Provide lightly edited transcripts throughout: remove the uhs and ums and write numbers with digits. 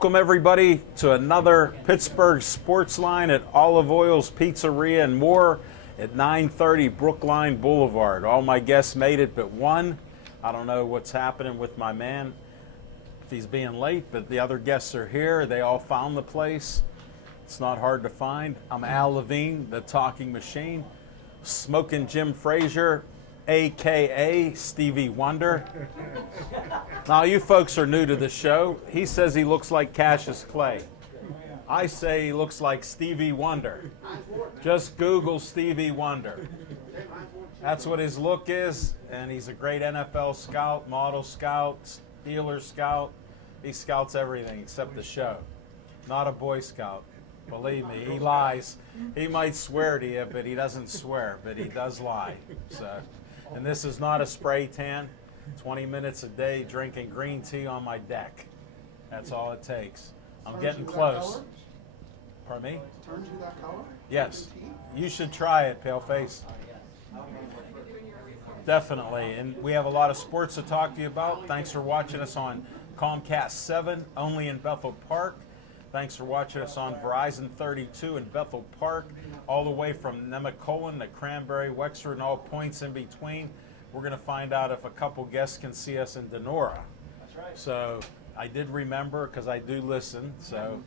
Welcome everybody to another Pittsburgh Sports Line at Olive Oil's Pizzeria and more at 930 Brookline Boulevard. All my guests made it but one. I don't know what's happening with my man, if he's being late, but the other guests are here. They all found the place. It's not hard to find. I'm Al Levine, the talking machine. Smoking Jim Frazier, a.k.a. Stevie Wonder. Now, you folks are new to the show. He says he looks like Cassius Clay. I say he looks like Stevie Wonder. Just Google Stevie Wonder. That's what his look is, and he's a great NFL scout, model scout, Steeler scout. He scouts everything except the show. Not a Boy Scout. Believe me, he lies. He might swear to you, but he doesn't swear, but he does lie. So, and this is not a spray tan. 20 minutes a day drinking green tea on my deck. That's all it takes. I'm getting close. Pardon me? Turns you that color? Yes. You should try it, Paleface. Definitely. And we have a lot of sports to talk to you about. Thanks for watching us on Comcast 7, only in Bethel Park. Thanks for watching us on Verizon 32 in Bethel Park, all the way from Nemacolin to Cranberry, Wexford, and all points in between. We're going to find out if a couple guests can see us in Denora. That's right. So I did remember, because I do listen, so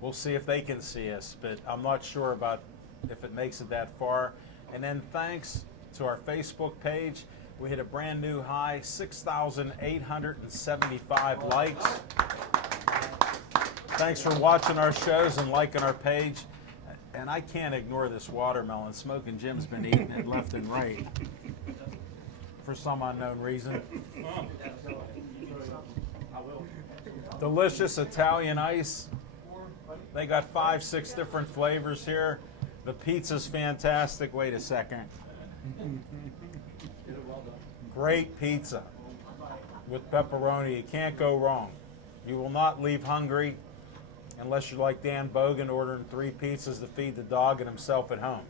we'll see if they can see us, but I'm not sure about if it makes it that far. And then thanks to our Facebook page, we hit a brand new high, 6,875 likes. Thanks for watching our shows and liking our page. And I can't ignore this watermelon. Smoking Jim's been eating it left and right for some unknown reason. Delicious Italian ice. They got 5, 6 different flavors here. The pizza's fantastic. Wait a second. Great pizza with pepperoni. You can't go wrong. You will not leave hungry unless you're like Dan Bogan, ordering 3 pizzas to feed the dog and himself at home.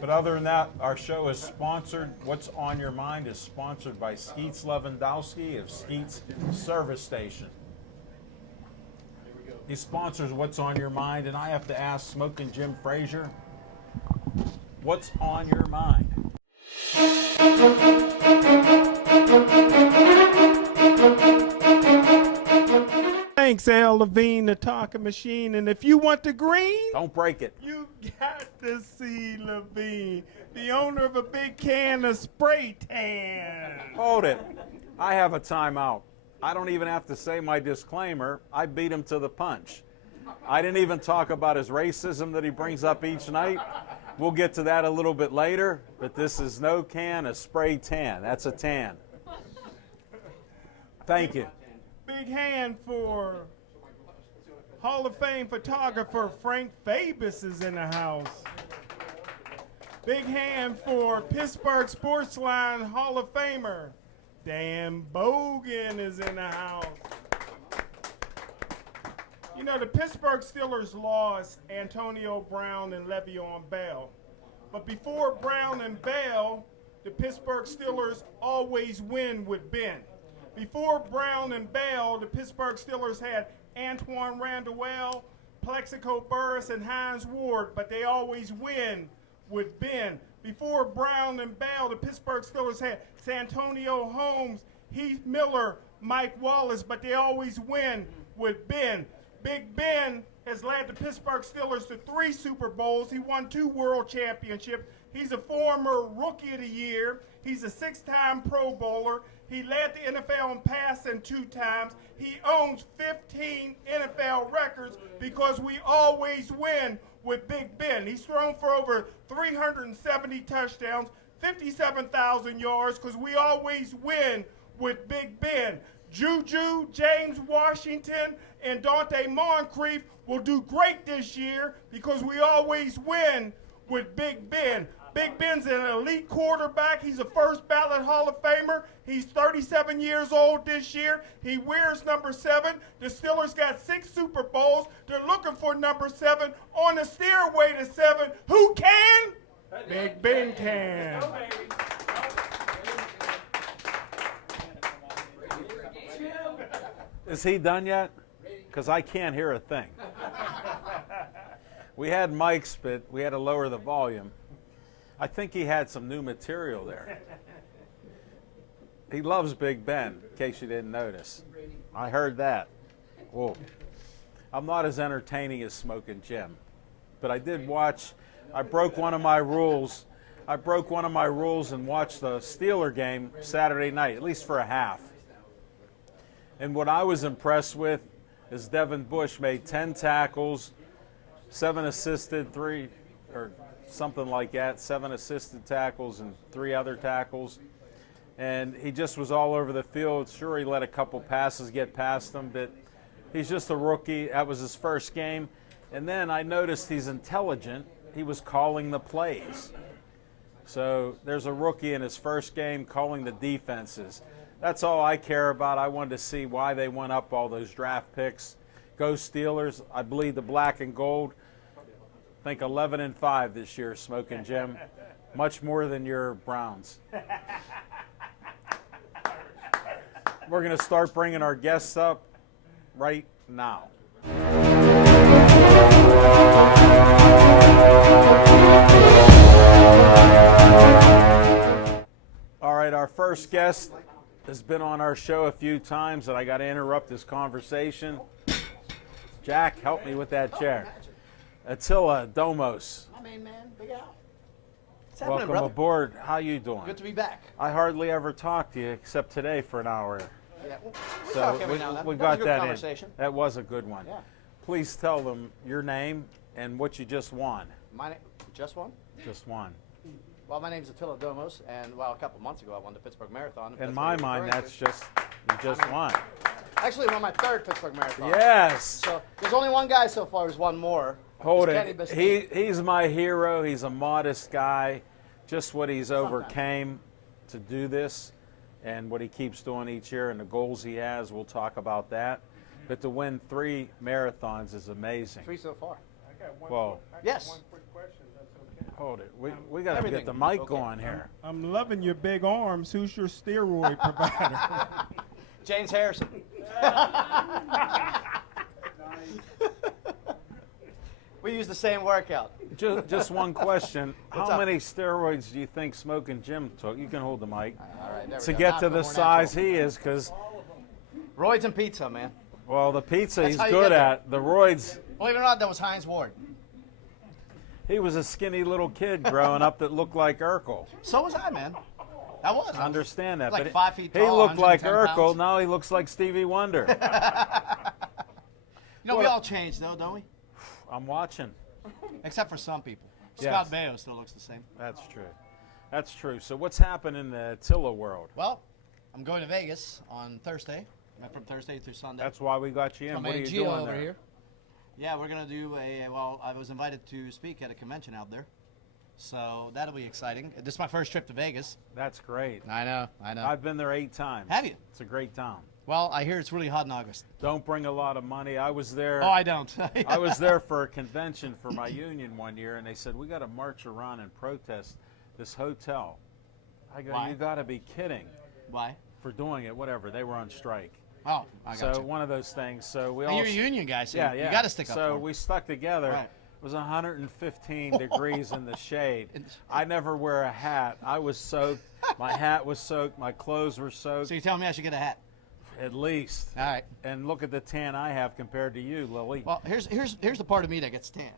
But other than that, our show is sponsored. What's on Your Mind is sponsored by Skeets Lewandowski of Skeets Service Station. He sponsors What's on Your Mind, and I have to ask Smoking Jim Frazier, what's on your mind? Thanks, Al Levine, the talking machine. And if you want the green, Don't break it. you got to see Levine, the owner of a big can of spray tan. Hold it. I have a timeout. I don't even have to say my disclaimer. I beat him to the punch. I didn't even talk about his racism that he brings up each night. We'll get to that a little bit later, but this is no can of spray tan. That's a tan. Thank you. Big hand for Hall of Fame photographer Frank Fabus is in the house. Big hand for Pittsburgh Sports Line Hall of Famer Dan Bogan is in the house. You know, the Pittsburgh Steelers lost Antonio Brown and Le'Veon Bell. But before Brown and Bell, the Pittsburgh Steelers always win with Ben. Before Brown and Bell, the Pittsburgh Steelers had Antoine Randall, Plexico Burress, and Hines Ward, but they always win with Ben. Before Brown and Bell, the Pittsburgh Steelers had Santonio Holmes, Heath Miller, Mike Wallace, but they always win with Ben. Big Ben has led the Pittsburgh Steelers to 3 Super Bowls. He won 2 World Championships. He's a former Rookie of the Year. He's a 6-time Pro Bowler. He led the NFL in passing 2 times. He owns 15 NFL records because we always win with Big Ben. He's thrown for over 370 touchdowns, 57,000 yards, because we always win with Big Ben. Juju, James Washington, and Dante Moncrief will do great this year because we always win with Big Ben. Big Ben's an elite quarterback. He's a first ballot Hall of Famer. He's 37 years old this year. He wears number 7. The Steelers got 6 Super Bowls. They're looking for number 7 on the stairway to 7. Who can? Big Ben can. Is he done yet? Because I can't hear a thing. We had mics, but we had to lower the volume. I think he had some new material there. He loves Big Ben, in case you didn't notice. I heard that. Whoa. I'm not as entertaining as Smoking Jim, but I did watch. I broke one of my rules. I broke one of my rules and watched the Steeler game Saturday night, at least for a half. And what I was impressed with is Devin Bush made 10 tackles, 7 assisted, 3 or something like that, 7 assisted tackles and 3 other tackles. And he just was all over the field. Sure, he let a couple passes get past him, but he's just a rookie. That was his first game. And then I noticed he's intelligent. He was calling the plays. So there's a rookie in his first game calling the defenses. That's all I care about. I wanted to see why they went up all those draft picks. Go Steelers. I bleed the black and gold. I think 11-5 this year, Smoking Jim. Much more than your Browns. We're going to start bringing our guests up right now. All right, our first guest has been on our show a few times, and I got to interrupt this conversation. Jack, help me with that chair. Attila Domos. My main man, Big Al. What's happening, Welcome brother? aboard. How you doing? Good to be back. I hardly ever talk to you except today for an hour. Yeah, we So talk every now and then. we That was got a good that in. conversation. That was a good one. Yeah. Please tell them your name and what you just won. My name, just one? Just won. Well, my name's Attila Domos, and well, a couple months ago I won the Pittsburgh Marathon. if In that's my what you're mind, referring that's to. just you just won. Actually won my 3rd Pittsburgh Marathon. Yes. So there's only one guy so far who's won more. Hold It's Kenny it. Bastine. He's my hero. He's a modest guy. Just what he's overcame to do this and what he keeps doing each year and the goals he has, we'll talk about that. But to win 3 marathons is amazing. 3 so far. I got one, Well, Yes. one quick question. That's okay. hold it. We got to Everything get the is mic okay. going here. I'm loving your big arms. Who's your steroid provider? James Harrison. We use the same workout. Just one question. What's How up? many steroids do you think Smoking Jim took? You can hold the mic. All right, there we To go. get Now to I the feel more size natural. he is, because, Roids and pizza, man. well, the pizza That's he's how you good get there. at. The roids, Believe it or not, that was Heinz Ward. he was a skinny little kid growing up that looked like Urkel. So was I, man. I was. I understand that. Like but 5 feet he tall, looked like 110 Urkel. pounds. Now he looks like Stevie Wonder. You know, we all change, though, don't we? I'm watching. Except for some people. Yes. Scott Baio still looks the same. That's true. That's true. So what's happened in the Attila world? Well, I'm going to Vegas on Thursday. From Thursday through Sunday. That's why we got you in. From What are you AGO doing over there? here. Yeah, we're going to do well, I was invited to speak at a convention out there. So that'll be exciting. This is my first trip to Vegas. That's great. I know. I've been there 8 times. Have you? It's a great town. Well, I hear it's really hot in August. Don't bring a lot of money. I was there. Oh, I don't. I was there for a convention for my union one year, and they said, we got to march around and protest this hotel. I go, Why? you got to be kidding. Why? For doing it, whatever. They were on strike. Oh, I got So you. one of those things. So we And all you're a union guy, so yeah, you yeah. got to stick up So for 'em. we stuck together. Right. It was 115 degrees in the shade. I never wear a hat. I was soaked. My hat was soaked. My clothes were soaked. So you're telling me I should get a hat? At least. All right. And look at the tan I have compared to you, Lily. Well, here's the part of me that gets tanned.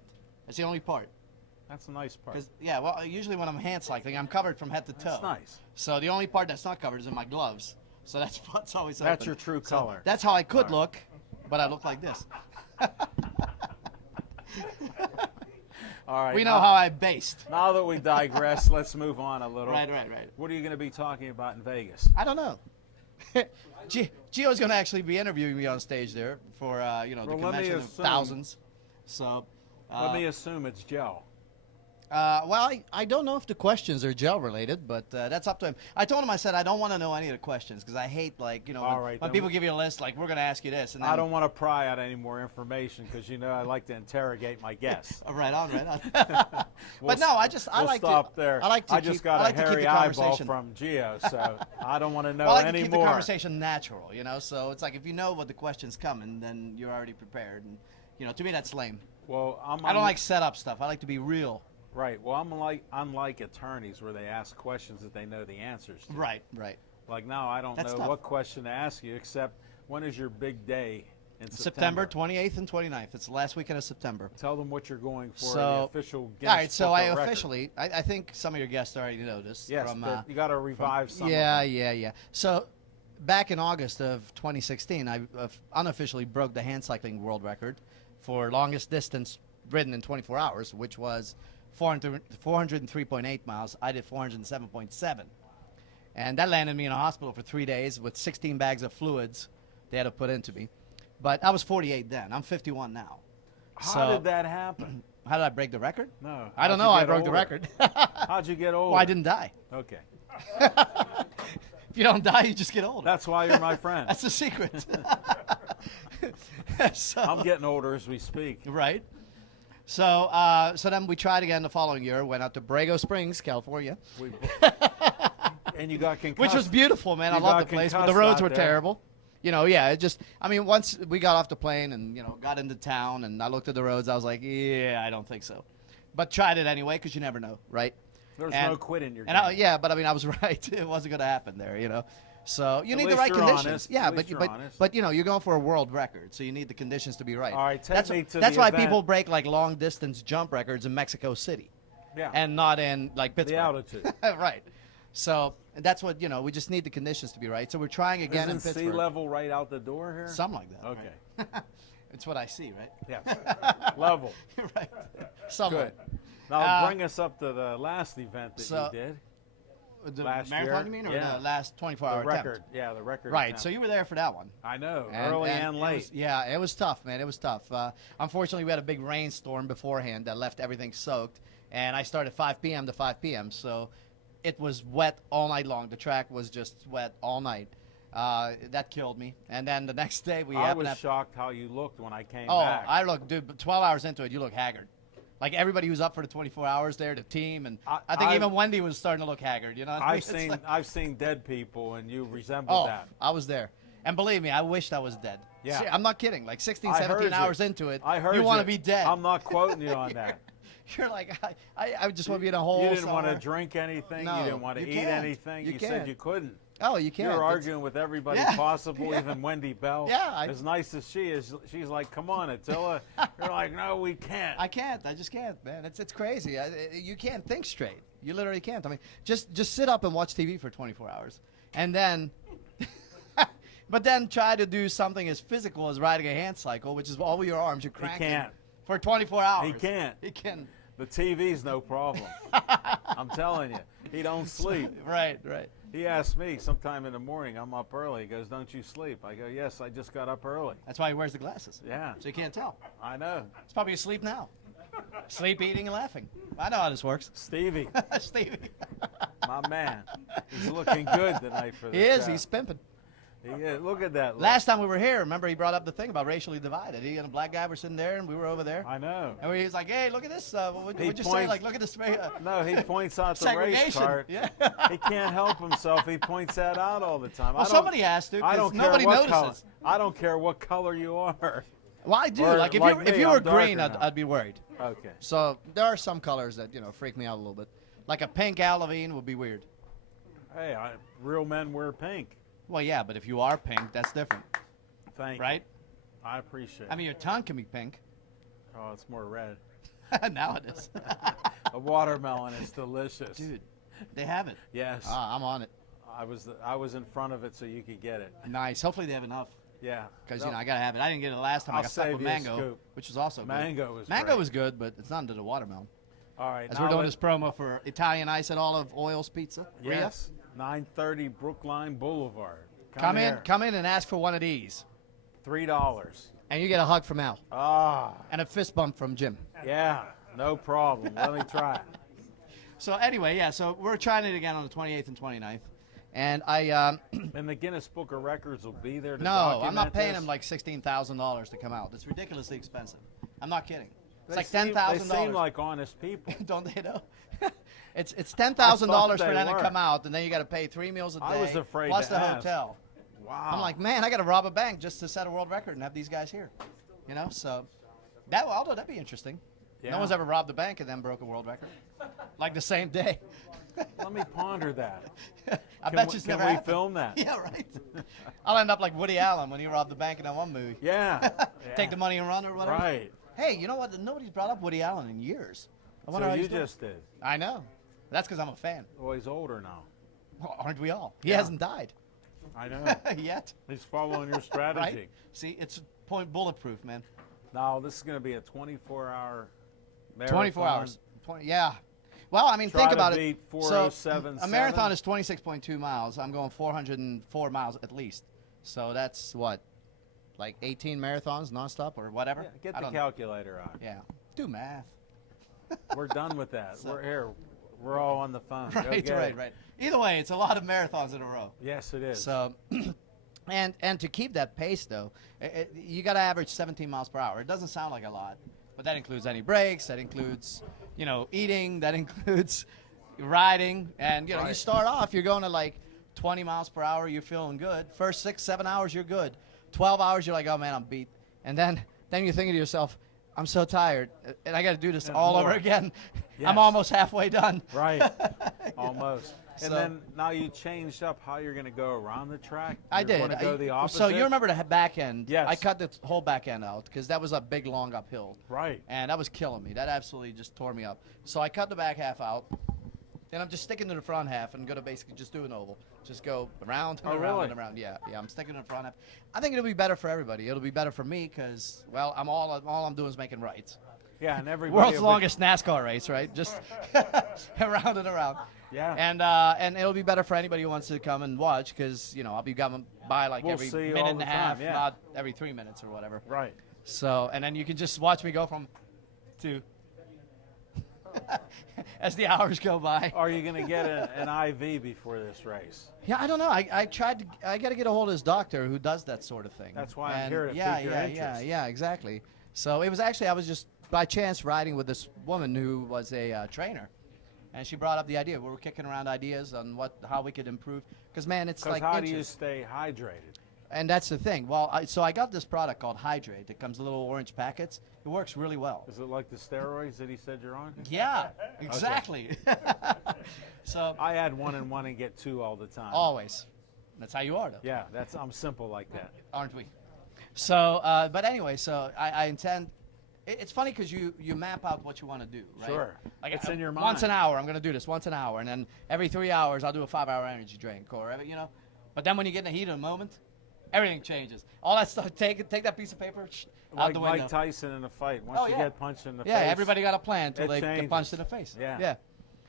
That's the only part. That's a nice part. 'Cause, yeah, well, usually when I'm hand cycling, I'm covered from head to toe. That's nice. So the only part that's not covered is in my gloves. So that's always That's open. your true So color. that's how I could look, but I look like this. All right. We know how I based. Now that we digress, let's move on a little. Right. What are you going to be talking about in Vegas? I don't know. Gio's going to actually be interviewing me on stage there for the Well, let me convention of assume- thousands. So Let me assume it's Joe. Well, I don't know if the questions are gel related, but that's up to him. I told him, I said, I don't want to know any of the questions because I hate, like, you know, All when, right, when then people give you a list, like, we're going to ask you this. And then, I don't want to pry out any more information because you know I like to interrogate my guests. Oh, right on, right on. We'll but no, I we'll like stop to. there. I like to. I just keep, got I like a to keep hairy the eyeball conversation. from Geo, so I don't want to know Well, I like to any keep more. the conversation natural, you know. So it's like if you know what the question's coming, then you're already prepared. And you know, to me, that's lame. Well, I don't like setup stuff. I like to be real. Right. Well, unlike attorneys where they ask questions that they know the answers to. Right, right. Like now, I don't That's know tough. what question to ask you except when is your big day in September 28th and 29th. It's the last weekend of September. Tell them what you're going for. The So, official Guinness all right. So Book I of Records. officially, I think some of your guests already know this. Yes, from, but you got to revive some. yeah, of them. yeah. So back in August of 2016, I unofficially broke the hand cycling world record for longest distance ridden in 24 hours, which was 403.8 miles. I did 407.7. And that landed me in a hospital for 3 days with 16 bags of fluids they had to put into me. But I was 48 then. I'm 51 now. How did that happen? How did I break the record? No. I don't How'd know. you I get broke the older? record. How'd you get older? Well, I didn't die. Okay. If you don't die, you just get older. That's why you're my friend. That's the secret. So, I'm getting older as we speak. right. So, so then we tried again the following year. Went out to Borrego Springs, California, We, and you got concussed. which was beautiful, man. I You love got the place, but the concussed roads out were there. terrible. You know, yeah. It just, I mean, once we got off the plane and got into town, and I looked at the roads, I was like, yeah, I don't think so. But tried it anyway because you never know, right? There's And- no quit in your And game. yeah, but I mean, I was right. It wasn't going to happen there, So you At need the least right you're conditions. honest. Yeah, At least you're honest. but you're going for a world record, so you need the conditions to be right. All right, take that's me to that's the why event. people break like long distance jump records in Mexico City, Yeah. and not in like Pittsburgh. the altitude. Right. So that's what we just need the conditions to be right. So we're trying again in Isn't Pittsburgh. sea level right out the door here? Something like that. Okay. right? It's what I see, right? Yeah. Level. right. Somewhat. Good. Now Uh, bring us up to the last event that so- you did. The Last marathon, year? you mean, or Yeah. the last 24-hour The record. Yeah, the record. Right. attempt. So you were there for that one. I know. Early and it late. was- yeah, it was tough, man. It was tough. Unfortunately, we had a big rainstorm beforehand that left everything soaked, and I started 5 p.m. to 5 p.m., so it was wet all night long. The track was just wet all night. That killed me. And then the next day, we I happened was to have... shocked how you looked when I came Oh, back. I look, dude, but 12 hours into it, you look haggard. Like everybody who's up for the 24 hours there, the team, and I think I've- even Wendy was starting to look haggard. You know, what I mean? It's like- I've seen dead people, and you resemble oh, that. I was there, and believe me, I wished I was dead. Yeah. See, I'm not kidding. Like 16, I heard 17 you. hours into it, I heard you want to you. be dead. I'm not quoting you on that. You're like, I just want to be in a hole. You didn't want to somewhere. drink anything. No, you didn't want to you eat can't. anything. You You can't. said you couldn't. Oh, you can't. You're It's- arguing with everybody Yeah. possible, Yeah. even Wendy Bell. Yeah, as nice as she is, she's like, "Come on, Attila." You're like, "No, we can't." I can't. I just can't, man. It's crazy. You can't think straight. You literally can't. I mean, just sit up and watch TV for 24 hours, and then, but then try to do something as physical as riding a hand cycle, which is all your arms. You're cranking can't. for 24 hours. He can't. He can. The TV's no problem. I'm telling you, he don't sleep. Right. Right. He asked me sometime in the morning. I'm up early. He goes, "Don't you sleep?" I go, "Yes, I just got up early." That's why he wears the glasses. Yeah, So you can't tell. I know. He's probably asleep now. Sleep, eating, and laughing. I know how this works. Stevie, Stevie. my man, he's looking good tonight for this. He is. show. He's pimping. He is. Look at that. look. Last time we were here, remember he brought up the thing about racially divided. He and a black guy were sitting there, and we were over there. I know. And he was like, "Hey, look at this. What'd He you say? points- Like, look at this." No, he points out the race Segregation. card. Yeah. He can't help himself. He points that out all the time. Well, I don't- somebody has to, I 'cause don't nobody care what notices. color. I don't care what color you are. Well, I do. Or Like, if like you if me, you were I'm darker green, I'd, now. I'd be worried. Okay. So there are some colors that freak me out a little bit. Like a pink Al Levine would be weird. Hey, real men wear pink. Well, yeah, but if you are pink, that's different, Thank you. right? I appreciate it. I mean, your tongue can be pink. Oh, it's more red. Now it is. A watermelon is delicious. Dude, they have it. Yes. I'm on it. I was in front of it so you could get it. Nice. Hopefully they have enough. Yeah. Because, No, I got to have it. I didn't get it last time. I I'll got stuck save with you a mango, scoop. which was also good. Mango was Mango great. was good, but it's not into the watermelon. All right. As now we're doing let- this promo for Italian Ice and Olive Oils Pizza. Ria. Yes. 930 Brookline Boulevard. Come in, here. come in and ask for one of these. $3. And you get a hug from Al. Ah. And a fist bump from Jim. Yeah. No problem. Let me try it. So anyway, yeah. So we're trying it again on the 28th and 29th, and I And the Guinness Book of Records will be there to no, document I'm not paying this? them like $16,000 to come out. It's ridiculously expensive. I'm not kidding. It's They like seem- $10,000. They seem like honest people. Don't they know? it's $10,000 for they them to were. come out, and then you got to pay 3 meals a day. I was afraid plus to the ask. hotel. Wow. I'm like, man, I got to rob a bank just to set a world record and have these guys here. You know, so although that'd be interesting. Yeah. No one's ever robbed a bank and then broke a world record, like the same day. Let me ponder that. I Can bet we- you it's can never we happened. film that? Yeah, right. I'll end up like Woody Allen when he robbed the bank in that one movie. Yeah. Take the money and run or whatever. Right. Hey, you know what? Nobody's brought up Woody Allen in years. I wonder So how you he's doing. just did. I know. That's because I'm a fan. Well, he's older now. Well, aren't we all? He Yeah. hasn't died I know. yet. He's following your strategy. Right? See, it's point bulletproof, man. Now, this is going to be a 24-hour marathon. 24 hours. 20, yeah. Well, I mean, Try think to about beat it. So, 4:07.7. a marathon is 26.2 miles. I'm going 404 miles at least. So that's what, like 18 marathons nonstop or whatever? Yeah, get I the don't know. calculator out. Yeah. Do math. We're done with that. So- We're here. We're all on the phone. Go Right, get right, it. right. Either way, it's a lot of marathons in a row. Yes, it is. So, and to keep that pace though, you got to average 17 miles per hour. It doesn't sound like a lot, but that includes any breaks. That includes, eating. That includes riding. And you Right. start off, you're going to like 20 miles per hour. You're feeling good. First 6-7 hours, you're good. 12 hours, you're like, oh man, I'm beat. And then you're thinking to yourself, I'm so tired, and I got to do this And all over more. again. Yes. I'm almost halfway done. Right. Almost. And So- then now you changed up how you're going to go around the track. I You're did. going to go the opposite. So you remember the back end? Yes. I cut the whole back end out because that was a big long uphill, Right. and that was killing me. That absolutely just tore me up. So I cut the back half out, and I'm just sticking to the front half and gonna basically just do an oval. Just go around and Oh, around really? and around. Yeah, I'm sticking to the front half. I think it'll be better for everybody. It'll be better for me because, well, all I'm doing is making rights. Yeah, and everybody. World's will be- longest NASCAR race, right? Just around and around. Yeah. And it'll be better for anybody who wants to come and watch because I'll be coming by like We'll every see you minute all and a the half, time, yeah. not every 3 minutes or whatever. Right. So and then you can just watch me go from to as the hours go by. Are you going to get an IV before this race? Yeah, I don't know. I tried to. I got to get a hold of his doctor who does that sort of thing. That's why I'm And here to yeah, pique your yeah, interest. yeah, exactly. So it was actually I was just by chance riding with this woman who was a trainer, and she brought up the idea. We were kicking around ideas on how we could improve. Because man, it's Because like how do you inches. stay hydrated? And that's the thing. Well, so I got this product called Hydrate. It comes in little orange packets. It works really well. Is it like the steroids that he said you're on? Yeah, exactly. So I add one and get two all the time. always, that's how you are, though. Yeah, I'm simple like that. Aren't we? So, but anyway, so I intend. It's funny because you map out what you want to do, right? Sure. Like It's in your Once mind. an hour, I'm going to do this once an hour, and then every 3 hours, I'll do a 5-hour energy drink, or But then when you get in the heat of the moment, everything changes. All that stuff. Take that piece of paper out Like the window. Mike Tyson in a fight. Once Oh, you yeah. get punched in the Yeah, face. everybody got a plan until it they changes. get punched in the face. Yeah. Yeah.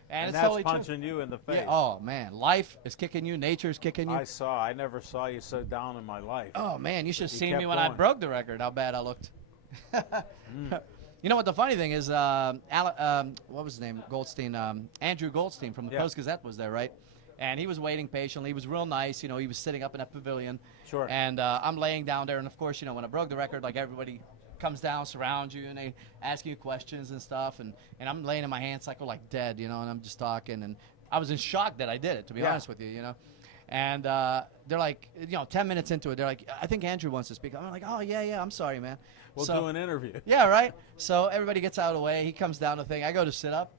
And it's that's totally true. punching you in the face. Yeah. Oh man, life is kicking you. Nature's kicking you. I never saw you so down in my life. Oh man, you should have You seen kept me when I going. broke the record. How bad I looked. You know what the funny thing is? What was his name? Goldstein. Andrew Goldstein from the Yeah. Post Gazette was there, right? And he was waiting patiently. He was real nice. He was sitting up in that pavilion. Sure. And I'm laying down there, and of course, when I broke the record, like everybody comes down, surrounds you, and they ask you questions and stuff. And I'm laying in my hand cycle like dead, and I'm just talking. And I was in shock that I did it, to be Yeah. honest with you, And they're like, 10 minutes into it, they're like, I think Andrew wants to speak. I'm like, oh, yeah, I'm sorry, man. We'll So- do an interview. Yeah, right? So everybody gets out of the way. He comes down the thing. I go to sit up.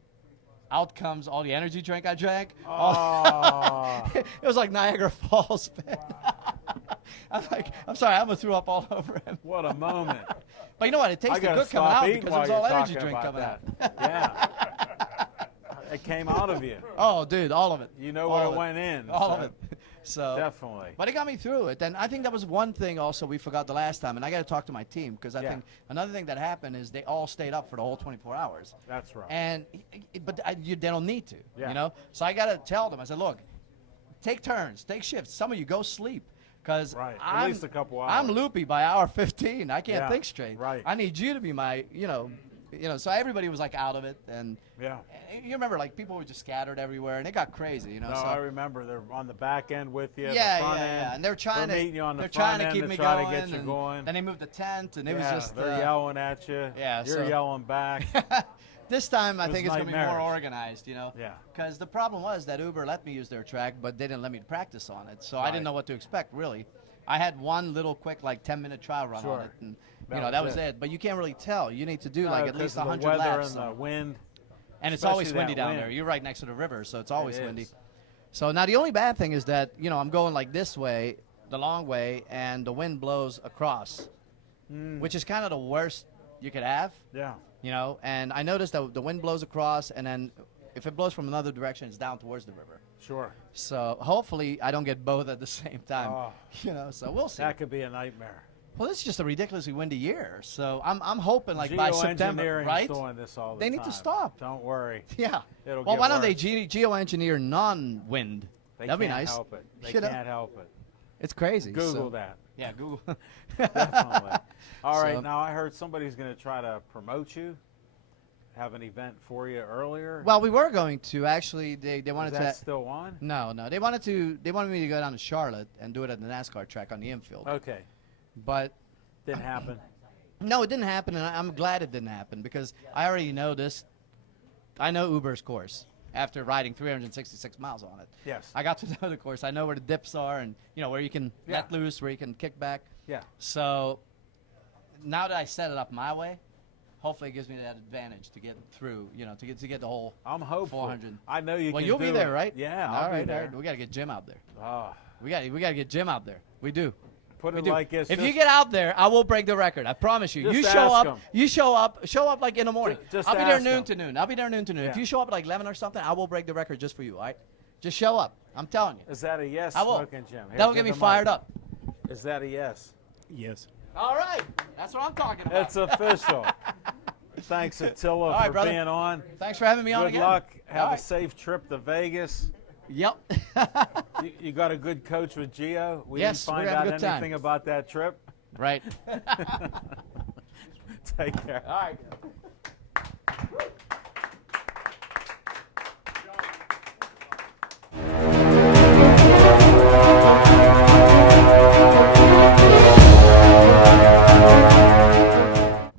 Out comes all the energy drink I drank. Oh. It was like Niagara Falls, man. I'm sorry, I'm going to throw up all over him. What a moment. But you know what? It I tasted gotta good coming stop out eating because while it was you're all energy talking drink about coming out. that. Yeah. It came out of you. Oh, dude, all of it. You know All where of it went in. All so of it. So Definitely. But it got me through it. And I think that was one thing also we forgot the last time. And I got to talk to my team because I Yeah. think another thing that happened is they all stayed up for the whole 24 hours. That's right. And they don't need to, Yeah. So I got to tell them. I said, look, take turns, take shifts. Some of you go sleep because Right. At least a couple I'm hours. loopy by hour 15. I can't Yeah. think straight. Right. I need you to be my, So everybody was like out of it, and Yeah. you remember like people were just scattered everywhere, and it got crazy. No, So I remember they're on the back end with you. yeah, the front yeah, end. yeah, and they're trying They're to meeting you on the they're front trying to end keep to me try going, to get you and going. then they moved the tent, and it was Yeah, just they're yelling at you. yeah, You're so- yelling back. This time I It was think it's gonna be more nightmarish. organized, Yeah. Because the problem was that Uber let me use their track, but they didn't let me practice on it, so I Right. didn't know what to expect really. I had one little quick like 10-minute trial run Sure. on it, and That was was it. But you can't really tell. You need to do No, like at 'cause least of the 100 weather laps. and the wind. And it's Especially always windy that down wind. there. You're right next to the river, so it's always It windy. is. So now the only bad thing is that I'm going like this way, the long way, and the wind blows across, which is kind of the worst you could have. Yeah. And I noticed that the wind blows across, and then if it blows from another direction, it's down towards the river. Sure. So hopefully I don't get both at the same time. Oh. So we'll see. That could be a nightmare. Well, it's just a ridiculously windy year, so I'm hoping like by September, Geoengineering's right? doing this all the They time. need to stop. Don't worry. Yeah. It'll Well, get why don't they worse. geoengineer non-wind? They That'd be can't nice. help it. They You know? can't help it. It's crazy. Google so- that. Yeah, Google. Definitely. All right. So- Now I heard somebody's going to try to promote you. Have an event for you earlier. Well, we were going to actually. They is wanted that to. still on? No, they wanted me to go down to Charlotte and do it at the NASCAR track on the infield. Okay. But Didn't happen. no, it didn't happen, and I'm glad it didn't happen because I already know this. I know Uber's course after riding 366 miles on it. Yes. I got to know the course. I know where the dips are, and where you can Yeah. let loose, where you can kick back. Yeah. So now that I set it up my way, hopefully it gives me that advantage to get through. To get the whole. I'm hopeful. 400. I know you Well, can you'll do be there, it. right? Yeah, All I'll right, be there. all right. We gotta get Jim out there. Ah, We gotta get Jim out there. We do. put We it do. like this. If just- you get out there, I will break the record. I promise you. Just You show ask up. 'em. You show up like in the morning. Just I'll be there ask noon 'em. to noon. I'll be there noon to noon. If Yeah. you show up at like 11 or something, I will break the record just for you. All right? Just show up. I'm telling you. Is that a yes, I will. Smoking Jim? Here, That'll give get me the fired mic. up. Is that a yes? Yes. All right. That's what I'm talking about. It's official. Thanks, Attila, All right, for brother. being on. Thanks for having me on Good again. luck. Have All a right. safe trip to Vegas. Yep. You got a good coach with Gio. We Yes, didn't we're find gonna have out a good time. anything about that trip. Right. Take care. All right.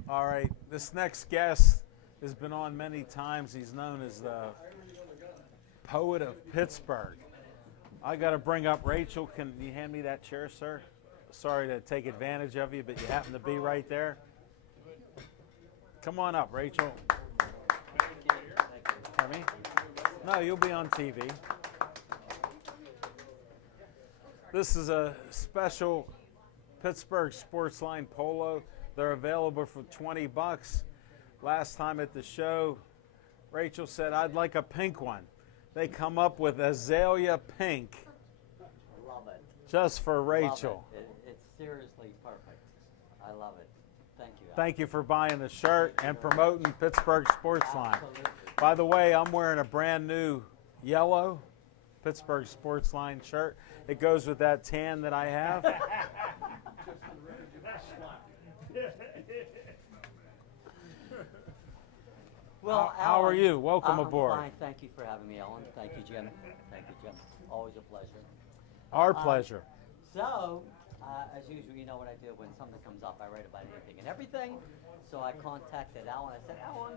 All right. This next guest has been on many times. He's known as the poet of Pittsburgh. I got to bring up Rachel. Can you hand me that chair, sir? Sorry to take advantage of you, but you happen to be right there. Come on up, Rachel. Pardon me? No, you'll be on TV. This is a special Pittsburgh Sportsline polo. They're available for 20 bucks. Last time at the show, Rachel said, I'd like a pink one. They come up with azalea pink Love it. just for Love Rachel. it. It's seriously perfect. I love it. Thank you. Thank you for buying the shirt and promoting Pittsburgh Sportsline. Absolutely. By the way, I'm wearing a brand new yellow Pittsburgh Sportsline shirt. It goes with that tan that I have. Well, How are Alan, you? Welcome I'm aboard. Fine. Thank you for having me, Ellen. Thank you, Jim. Thank you, Jim. Always a pleasure. Our pleasure. So, as usual, you know what I do when something comes up. I write about anything and everything. So I contacted Alan. I said, Alan,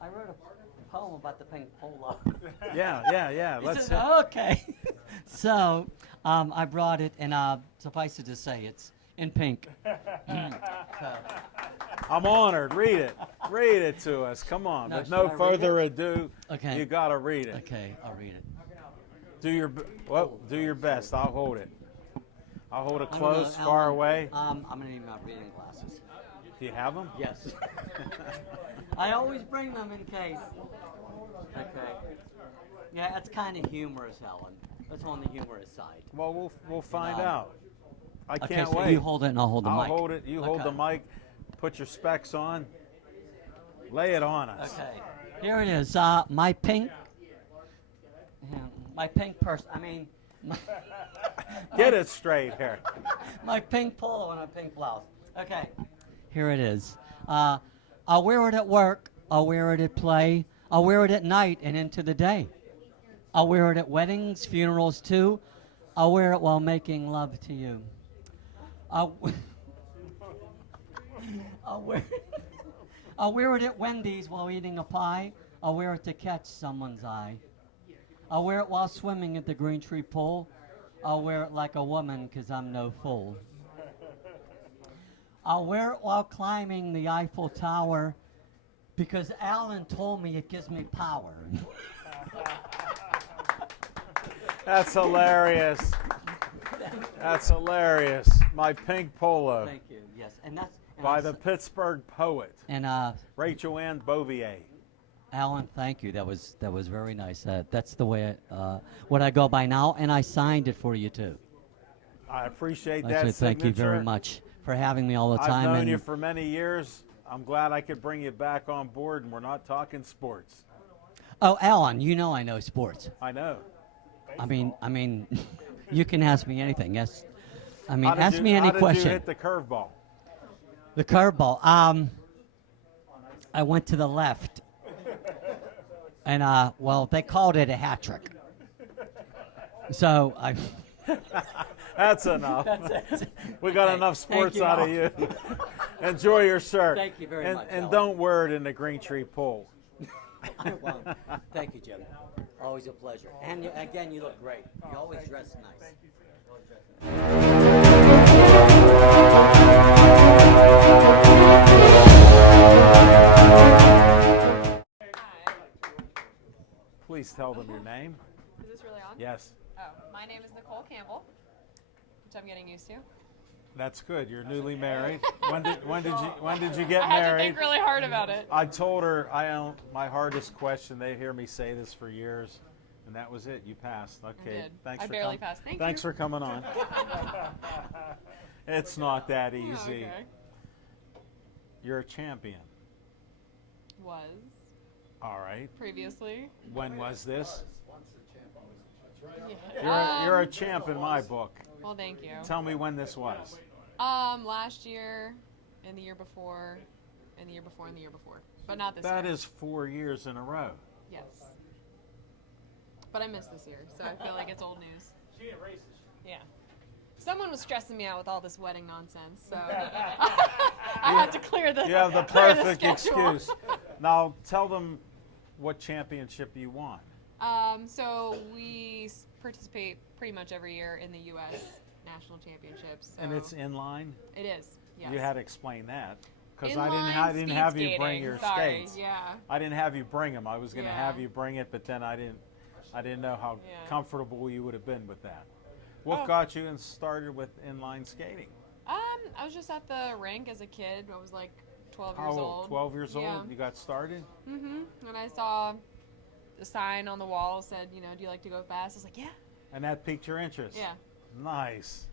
I wrote a poem about the pink polo. Yeah. He Let's said, okay. So I brought it, and suffice it to say, it's in pink. So, I'm honored. Read it. Read it to us. Come on. No, With should no I read further ado, Okay. you got to read it. okay, I'll read it. Do your best. I'll hold it. I'll hold it I don't close, know, far Alan, away. I'm going to need my reading glasses. Do you have them? Yes. I always bring them in case. Okay. Yeah, it's kind of humorous, Ellen. It's on the humorous side. Well, we'll find No. out. I Okay, can't so wait. you hold it and I'll hold the I'll mic. hold it. You hold the Okay. mic. Put your specs on. Lay it on us. Okay. Here it is. My pink purse. I mean, Get it straight here. my pink polo and a pink blouse. Okay. Here it is. I I'll wear it at work. I'll wear it at play. I'll wear it at night and into the day. I'll wear it at weddings, funerals too. I'll wear it while making love to you. I'll, I'll wear I'll wear it at Wendy's while eating a pie. I'll wear it to catch someone's eye. I'll wear it while swimming at the Green Tree Pool. I'll wear it like a woman 'cause I'm no fool. I'll wear it while climbing the Eiffel Tower because Alan told me it gives me power. That's hilarious. That's hilarious. My pink polo Thank you. Yes, and that's and by I the s- Pittsburgh poet, and Rachel Ann Bouvier. Alan, thank you. That was very nice. That's the way what I go by now, and I signed it for you too. I appreciate I that said thank you very signature. much for having me all the I've time. known and you for many years. I'm glad I could bring you back on board, and we're not talking sports. oh, Alan, you know I know sports. I know. I mean, you can ask me anything. Yes, I mean, How did ask you- me any how did question. you hit the curveball? The curveball. I went to the left, and well, they called it a hat trick. So I. That's enough. We got enough sports you out all. of you. Enjoy your shirt. Thank you very and, much, And Alan. don't wear it in the Green Tree Pool. I won't. Thank you, Jim. Always a pleasure. And again, you look great. You always dress nice. You always dress nice. Please tell them your name. Is this really on? Yes, Oh, my name is Nicole Campbell, which I'm getting used to. that's good. You're newly married. When did you get I had to married? think really hard about it. I told her my hardest question. They hear me say this for years, and that was it. You passed. Okay. did. Thanks I for barely passed. Thank Thanks you. for coming on. It's not that easy. Oh, okay. You're a champion. Was All right. previously. When was this? Yeah. You're a champ in my book. Well, thank you. Tell me when this was. Last year, and the year before, and the year before, and the year before, but not this That year. is 4 years in a row. Yes. But I missed this year, so I feel like it's old news. She ain't racist. Yeah. Someone was stressing me out with all this wedding nonsense, so I had to clear the. You have the clear perfect schedule. excuse. Now tell them what championship you won. So we participate pretty much every year in the U.S. National Championships. So And it's inline? it is. Yes. You had to explain that. Because I Inline didn't speed have you bring skating. your Sorry. skates. Yeah. I didn't have you bring them. I was going to Yeah. have you bring it, but then I didn't know how Yeah. comfortable you would have been with that. What Oh. got you started with inline skating? I was just at the rink as a kid. I was like 12 How years old? old. 12 years Yeah. old? You got started? And I saw the sign on the wall said, do you like to go fast? I was like, yeah. And that piqued your interest? Yeah. Nice.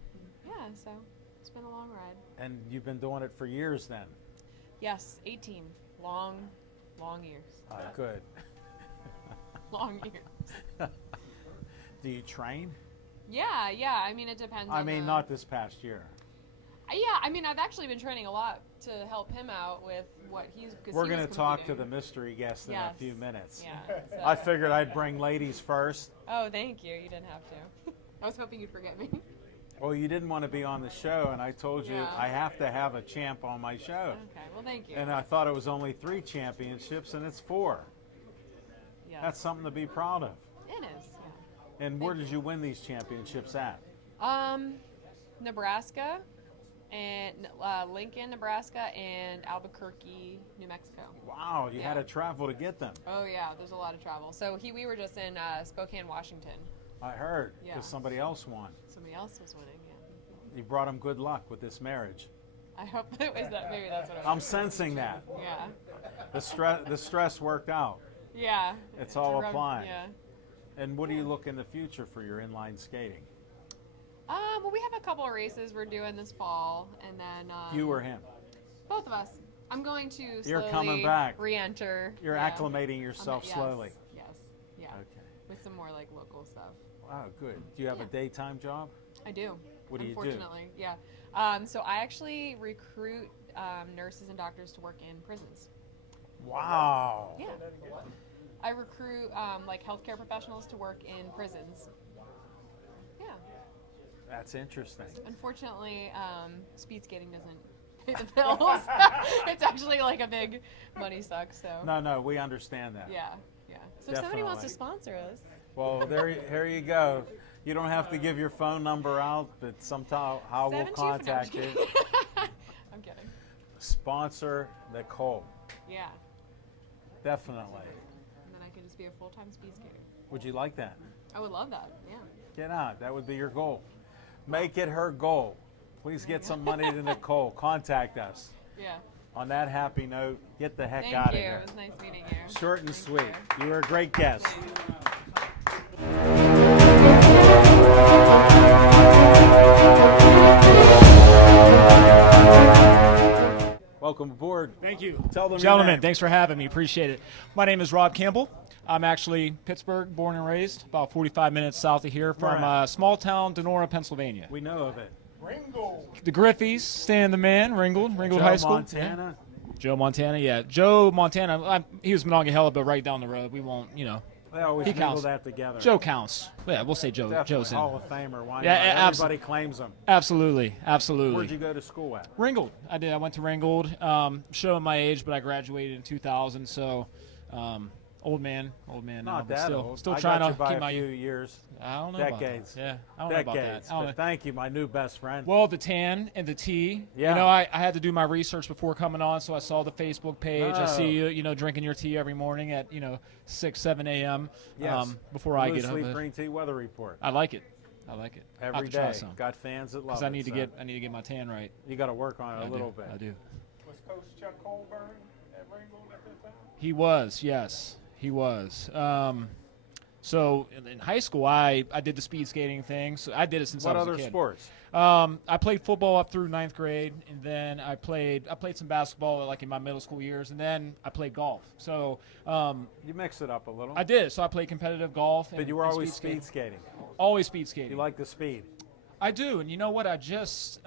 Yeah, so it's been a long ride. And you've been doing it for years then? Yes, 18. Long years. Good. Long years. Do you train? Yeah. I mean, it depends I on mean, the- not this past year. Yeah, I mean, I've actually been training a lot to help him out with what he's. 'Cause We're he going was to talk to competing. the mystery guest in a Yes. few minutes. Yeah. So. I figured I'd bring ladies first. Oh, thank you. You didn't have to. I was hoping you'd forget me. Well, you didn't want to be on the show, and I told you Yeah. I have to have a champ on my show. Okay. Well, thank you. And I thought it was only 3 championships, and it's 4. Yes. That's something to be proud of. It is. Yeah. And where did you win these championships at? Nebraska, and Lincoln, Nebraska, and Albuquerque, New Mexico. Wow, you had to travel to get them. Oh yeah, there's a lot of travel. So we were just in Spokane, Washington. I heard, Yeah. because somebody else won. Somebody else was winning. Yeah. You brought them good luck with this marriage. I hope it was that. Maybe that's what it I'm was. sensing that. Yeah. The stress worked out. Yeah. It's all rubbed- applying. Yeah. And what do you look in the future for your inline skating? Well, we have a couple of races we're doing this fall, and then You or him? both of us. I'm going to You're slowly coming back. re-enter. You're yeah. acclimating yourself Yes, slowly. Yes. Yeah. Okay. With some more like local stuff. Wow, good. Do you have a Yeah. daytime job? I do. What do you do? Unfortunately, yeah. So I actually recruit nurses and doctors to work in prisons. Wow. Yeah. I recruit like healthcare professionals to work in prisons. Yeah. That's interesting. Unfortunately, speed skating doesn't pay the bills. It's actually like a big money suck. So. No, we understand that. Yeah. Yeah. So if somebody wants to Definitely. sponsor us. Well, here you go. You don't have to give your phone number out, but sometime I will 7-2 contact no, you. I'm just kidding. I'm kidding. Sponsor Nicole. Yeah. Definitely. And then I can just be a full-time speed skater. Would you like that? I would love that. Yeah. Get out. That would be your goal. Make it her goal. Please get some money to Nicole. Contact us. Yeah. On that happy note, get the heck Thank out you. of here. It was nice meeting you. Short and Thank sweet. You were a great guest. Welcome aboard. Thank you. Tell them your Gentlemen, name. thanks for having me. Appreciate it. My name is Rob Campbell. I'm actually Pittsburgh, born and raised, about 45 minutes south of here from Right. small town Donora, Pennsylvania. We know of it. Ringo. The Griffies, Stan the Man, Ringgold Joe High School. Montana. Yeah. Joe Montana, yeah. Joe Montana, he was Monongahela, but right down the road. We won't, They always He mingle counts. that together. Joe counts. Yeah, we'll say Joe. Definitely Joe's in. Hall of Famer. Why Yeah, not? abso- Everybody claims him. Absolutely, absolutely. Where'd you go to school at? Ringgold. I did. I went to Ringgold. Showing my age, but I graduated in 2000. So, old man now, Not but that still, old. still I trying got you to by keep a my. few years. I don't know Decades. about that. Yeah, I don't know about that. Decades. I don't But know. thank you, my new best friend. Well, the tan and the tea. Yeah. You know, I had to do my research before coming on, so I saw the Facebook page. I Oh. see you, drinking your tea every morning at 6, 7 a.m. Yes. Before I Blue get up. Sleep Green Tea Weather Report. I like it. I like it. I'll have Every to try day. some. Got fans that love Because it. I need to so get my tan right. You got to work on it I a do. little bit. I do. Was Coach Chuck Colburn at Ringgold at that time? He was, yes, he was. So in high school, I did the speed skating thing. So I did it since What I was other a kid. sports? I played football up through 9th grade, and then I played some basketball like in my middle school years, and then I played golf. So You mix it up a little. I did. So I played competitive golf. but and, you were and always speed speed skating. skating. Always speed skating. You like the speed. I do, and you know what? I just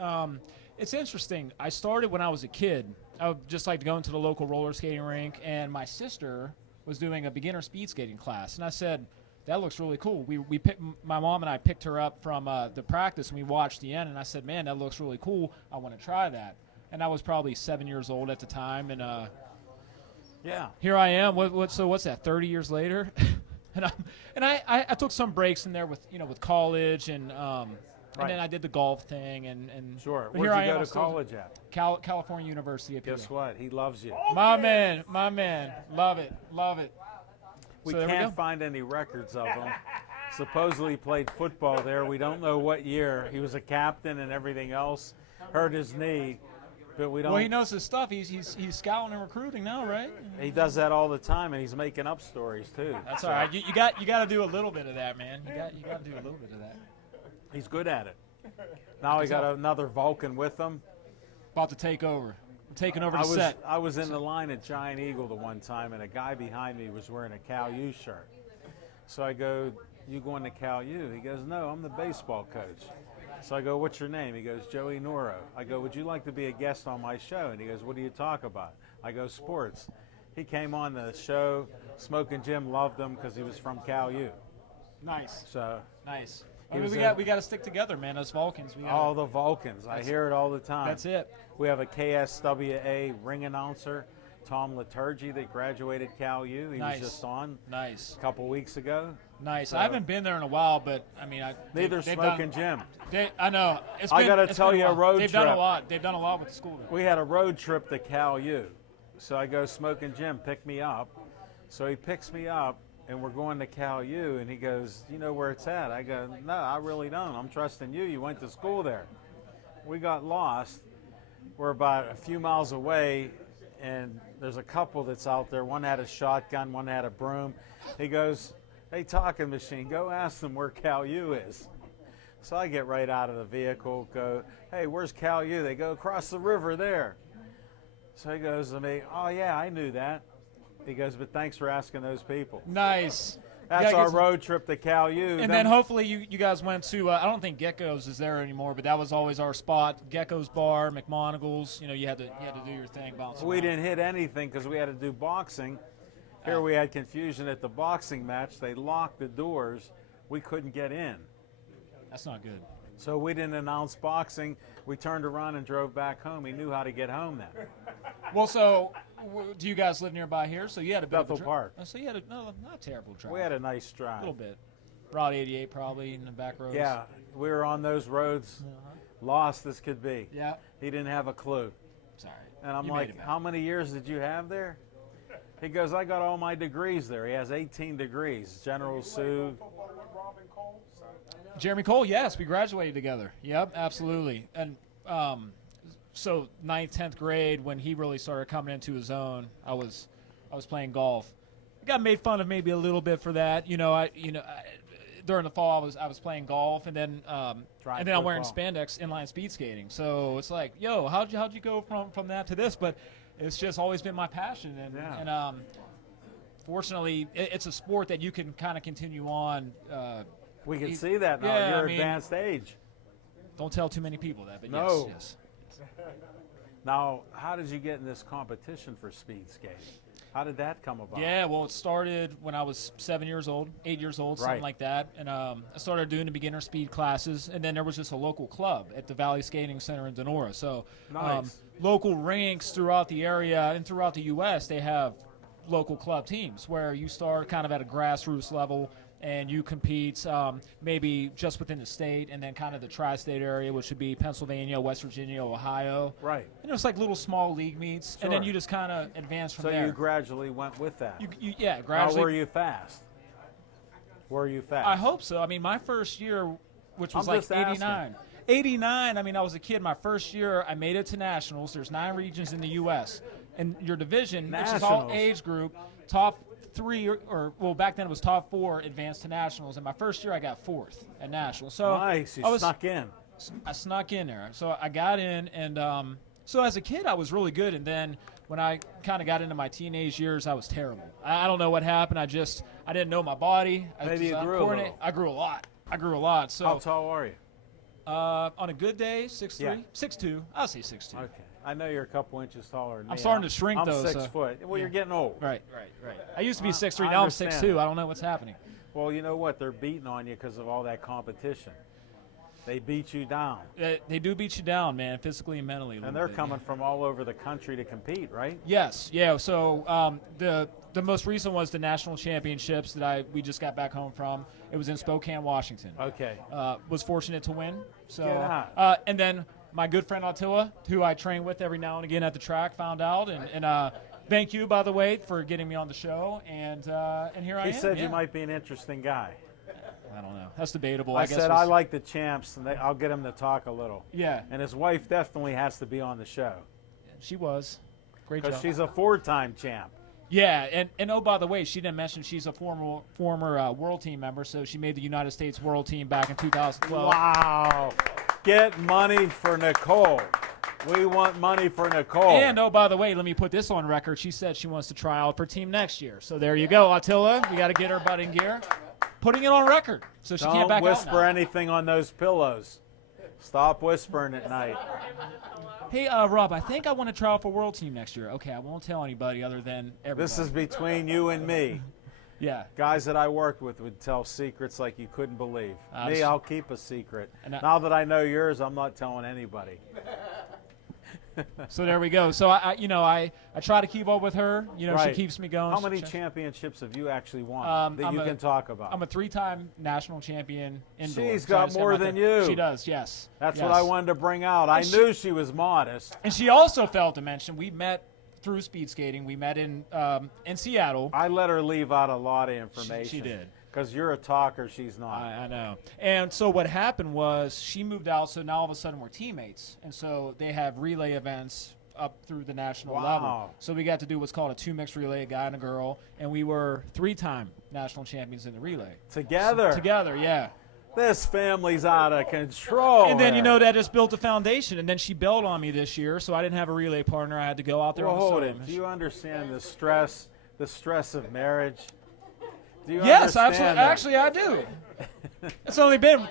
it's interesting. I started when I was a kid. I would just like to go into the local roller skating rink, and my sister was doing a beginner speed skating class, and I said, "That looks really cool." We picked, my mom and I picked her up from the practice, and we watched the end, and I said, "Man, that looks really cool. I want to try that." And I was probably 7 years old at the time, and Yeah. here I am. So what's that? 30 years later, and I took some breaks in there with with college and. Right. And then I did the golf thing, and Sure. but Where'd here you I am, go I'm to still- college at? California University up Guess here. what? He loves you. My man, love it. We So there we can't go. find any records of him. Supposedly he played football there. We don't know what year. He was a captain and everything else. Hurt his knee, but we don't. Well, he knows his stuff. He's scouting and recruiting now, right? He does that all the time, and he's making up stories too. That's all right. You got to do a little bit of that, man. You got to do a little bit of that. He's good at it. Now we got another Vulcan with him. About to take over. I'm taking over I the was set. I was in the line at Giant Eagle the one time, and a guy behind me was wearing a Cal U shirt. So I go, "You going to Cal U?" He goes, "No, I'm the baseball coach." So I go, "What's your name?" He goes, "Joey Noro." I go, "Would you like to be a guest on my show?" And he goes, "What do you talk about?" I go, "Sports." He came on the show. Smoking Jim loved him because he was from Cal U. Nice, So nice. He I mean, was we got to stick together, man. Those Vulcans. We all gotta, the Vulcans, I hear it all the time. that's it. We have a KSWA ring announcer, Tom Liturgy, that graduated Cal U. He Nice. was just on Nice, a couple weeks ago. nice. So- I haven't been there in a while, but I mean, Neither they've Smoking done, Jim. I know. I gotta it's tell been you a while. road They've done trip. a lot. They've done a lot with the school. We had a road trip to Cal U. So I go, Smoking Jim, pick me up. So he picks me up, and we're going to Cal U, and he goes, "You know where it's at?" I go, "No, I really don't. I'm trusting you. You went to school there." We got lost. We're about a few miles away, and there's a couple that's out there. One had a shotgun, one had a broom. He goes, "Hey, talking machine, go ask them where Cal U is." So I get right out of the vehicle, go, "Hey, where's Cal U?" They go, "Across the river there." So he goes to me, "Oh, yeah, I knew that." He goes, "But thanks for asking those people." Nice. That's Yeah, I our guess- road trip to Cal U. And then hopefully you guys went to, I don't think Gecko's is there anymore, but that was always our spot. Gecko's Bar, McMonagle's, you had to do your thing. Bounce we around. didn't hit anything because we had to do boxing. Here we had confusion at the boxing match. They locked the doors. We couldn't get in. That's not good. So we didn't announce boxing. We turned around and drove back home. He knew how to get home then. Well, so do you guys live nearby here? So you had a bit Bethel of a Park. So you had a not a terrible drive. We had a nice a drive. little bit. Route 88 probably in the back roads. Yeah, we were on those roads, lost as could be. Yeah. He didn't have a clue. Sorry. And I'm You made like, it back. how many years did you have there? He goes, I got all my degrees there. He has 18 degrees. General Sue. Football with Robin Cole. So. Jeremy Cole, yes, we graduated together. Yep, absolutely. And so 9th, 10th grade, when he really started coming into his own, I was playing golf. I got made fun of maybe a little bit for that. During the fall, I was playing golf, and then I'm wearing football. spandex inline speed skating. So it's like, yo, how'd you go from that to this? But it's just always been my passion, and fortunately, it's a sport that you can kind of continue on. We can see that now. Yeah, You're I mean- advanced age. Don't tell too many people that, but No. yes. Now, how did you get in this competition for speed skating? How did that come about? Yeah, well, it started when I was 7 years old, 8 years old, something Right. like that. And I started doing the beginner speed classes. And then there was just a local club at the Valley Skating Center in Donora. So Nice. local rinks throughout the area and throughout the U.S., they have local club teams where you start kind of at a grassroots level and you compete maybe just within the state and then kind of the tri-state area, which would be Pennsylvania, West Virginia, Ohio. Right. And it's like little small league meets. And then Sure. you just kind of advance from So there. you gradually went with that. Yeah, Now, gradually. were you fast? Were you fast? I hope so. I mean, my first year, which was I'm like just asking. 89. 89, I mean, I was a kid. My first year, I made it to nationals. There's 9 regions in the U.S. And your division, which is all Nationals. age group, top 3, or back then it was top 4 advanced to nationals. And my first year, I got 4th at nationals. So Nice. You I was, snuck in. I snuck in there. So I got in, and so as a kid, I was really good. And then when I kind of got into my teenage years, I was terrible. I don't know what happened. I didn't know my body. Maybe you grew a little. I grew a lot. So How tall are you? on a good day, 6'3", Yeah. 6'2". I'll say 6'2". Okay. I know you're a couple inches taller than me. I'm starting to shrink, I'm though, 6 so- foot. Well, yeah. you're getting old. Right. I used to be 6'3". I Now I'm understand 6'2". that. I don't know what's happening. Well, you know what? They're beating on you because of all that competition. They beat you down. They do beat you down, man, physically and mentally. A And little they're bit, coming yeah. from all over the country to compete, right? Yes, yeah. So the most recent was the national championships that we just got back home from. It was in Spokane, Washington. Okay. Was fortunate to win. So Get out. and then my good friend Attila, who I train with every now and again at the track, found out and thank you, by the way, for getting me on the show. And here I He am. said yeah. you might be an interesting guy. I don't know. That's debatable. I guess said we'll I see. like the champs, and I'll get him to talk a little. Yeah, And his wife definitely has to be on the show she was. Great because job. she's a 4-time champ. Yeah, and oh, by the way, she didn't mention she's a former world team member, so she made the United States world team back in 2012. Wow. Get money for Nicole. We want money for Nicole. And oh, by the way, let me put this on record. She said she wants to try out for team next year. So there you go, Attila. We got to get her butt in gear. Putting it on record, so she Don't can't back whisper out now. anything on those pillows. Stop whispering at night. Hey, Rob, I think I want to try out for world team next year. Okay, I won't tell anybody other than everybody. This is between you and me. yeah. Guys that I worked with would tell secrets like you couldn't believe. Me, this- I'll keep a secret. And I- Now that I know yours, I'm not telling anybody. So there we go. So I try to keep up with her. Right. She keeps me going. How many She- championships have you actually won that I'm you a- can talk about? I'm a 3-time national champion indoor. She's So I got just more have my than thing. you. She does, yes. That's yes. what I wanted to bring out. I And knew she was modest. And she also failed to mention we met through speed skating. We met in Seattle. I let her leave out a lot of information. She did. Because you're a talker, she's not. I know. And so what happened was she moved out, so now all of a sudden we're teammates. And so they have relay events up through the national Wow. level. So we got to do what's called a 2-mixed relay, a guy and a girl, and we were 3-time national champions in the relay. Together. Together, yeah. This family's out of control. And then, here. that just built a foundation. And then she bailed on me this year, so I didn't have a relay partner. I had to go out there Well, on the hold solo it. Do mission. you understand the stress of marriage? Do you Yes, understand absolutely. that? Actually, I do. It's only been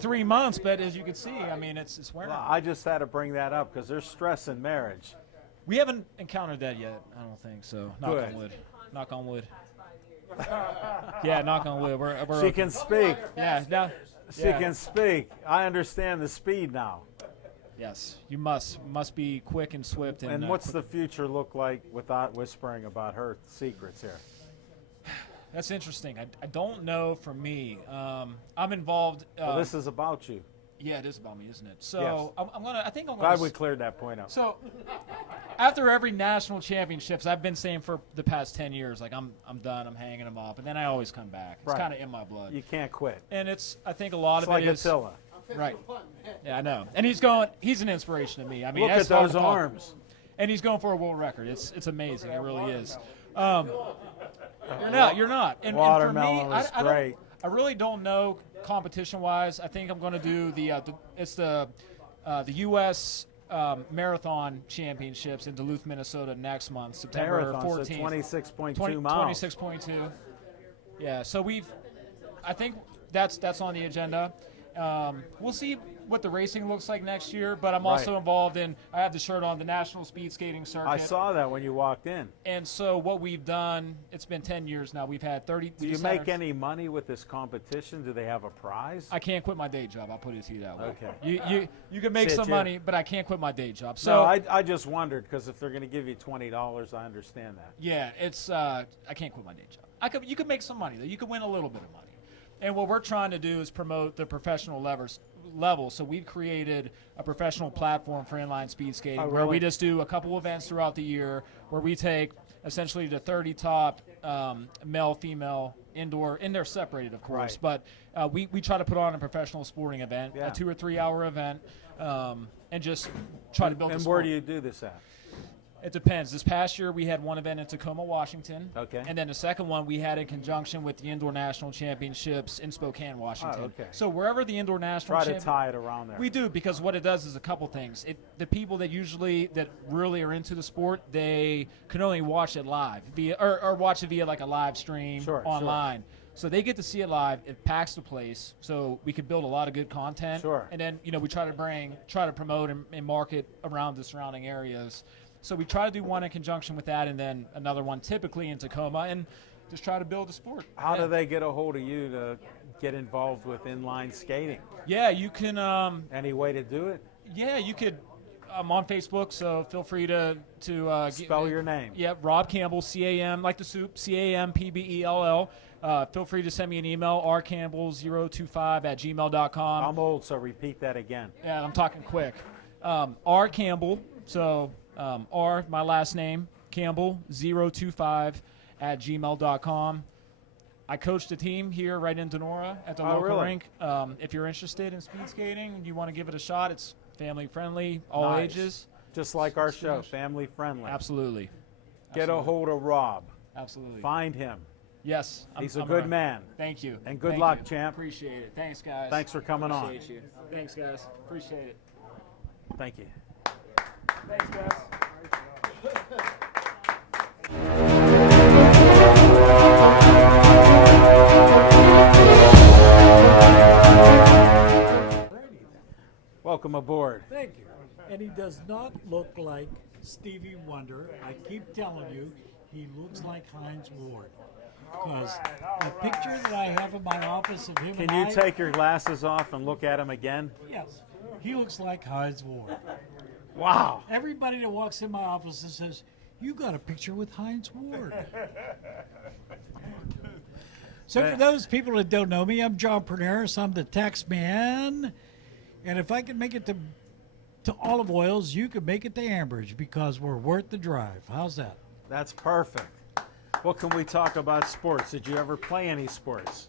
3 months, but as you can see, I mean, it's wearing. Well, I just had to bring that up because there's stress in marriage. We haven't encountered that yet. I don't think so. Knock Good. on wood. Knock on wood. Yeah, knock on wood. We're She okay. can speak. Yeah. Now, She yeah. can speak. I understand the speed now. Yes, you must be quick and swift. And what's the future look like without whispering about her secrets here? That's interesting. I don't know. For me, I'm involved. Well, this is about you. Yeah, it is about me, isn't it? So Yes. I think I'm Glad gonna. we cleared that point up. So after every national championships, I've been saying for the past 10 years, like I'm done. I'm hanging them up, and then I always come back. It's Right. kind of in my blood. You can't quit. And I think a lot It's of like it is Attila. right. Yeah, I know. And he's an inspiration to me. I mean, Look that's at those all talk. arms. And he's going for a world record. It's amazing. It really is. You're not. And Watermelon for me, was great. I really don't know competition-wise. I think I'm going to do the U.S. Marathon Championships in Duluth, Minnesota next month, September Marathon, so 14th. 26.2 miles. 26.2. Yeah. So I think that's on the agenda. We'll see what the racing looks like next year, but I'm also Right. involved in. I have the shirt on the National Speed Skating Circuit. I saw that when you walked in. And so what we've done, it's been 10 years now. We've had 30. Do you make any money with this competition? Do they have a prize? I can't quit my day job. I'll put it to you that way. Okay. You can make Shit, some yeah. money, but I can't quit my day job. So No, I just wondered because if they're going to give you $20, I understand that. yeah, it's I can't quit my day job. You could make some money though. You could win a little bit of money. And what we're trying to do is promote the professional level. So we've created a professional platform for inline speed skating Oh, where we really? just do a couple events throughout the year where we take essentially the 30 top male, female, indoor, and they're separated, of course. Right. But we try to put on a professional sporting event, Yeah. a 2 or 3 hour event, and just try to build And the where sport. do you do this at? It depends. This past year, we had one event in Tacoma, Washington. Okay. And then the second one we had in conjunction with the Indoor National Championships in Spokane, Washington. Oh, okay. So wherever the Indoor National Try to tie it around there. we do, because what it does is a couple things. The people that really are into the sport, they can only watch it live or watch it via like a live stream Sure, sure. online. So they get to see it live. It packs the place, so we can build a lot of good content. Sure. And then we try to promote and market around the surrounding areas. So we try to do one in conjunction with that, and then another one typically in Tacoma, and just try to build a sport. How Yeah. do they get a hold of you to get involved with inline skating? Yeah, you can. Any way to do it? Yeah, you could. I'm on Facebook, so feel free to Spell your name. Yeah, Rob Campbell, CAM, like the soup, CAMPBELL. Feel free to send me an email, rcampbell025@gmail.com. I'm old, so repeat that again. Yeah, I'm talking quick. R Campbell, so R, my last name, Campbell025@gmail.com. I coached a team here right in Denora at the Oh, local really? rink. If you're interested in speed skating and you want to give it a shot, it's family friendly, all Nice. ages. Just like our show, family friendly. Absolutely. Get a hold of Rob. Absolutely. Find him. Yes. He's a good around. man. Thank you. And good Thank luck, you. champ. Appreciate it. Thanks, guys. Thanks for coming on. Appreciate you. Thanks, guys. Appreciate it. Thank you. Thanks, guys. Welcome aboard. Thank you. And he does not look like Stevie Wonder. I keep telling you, he looks like Heinz Ward. Because the picture that I have in my office of him Can and you take your glasses off and look at him again? Yes, he looks like Heinz Ward. Wow. Everybody that walks in my office and says, "You got a picture with Heinz Ward." So for those people that don't know me, I'm John Perneris. I'm the tax man. And if I can make it to Olive Oils, you can make it to Ambridge because we're worth the drive. How's that? That's perfect. What can we talk about sports? Did you ever play any sports?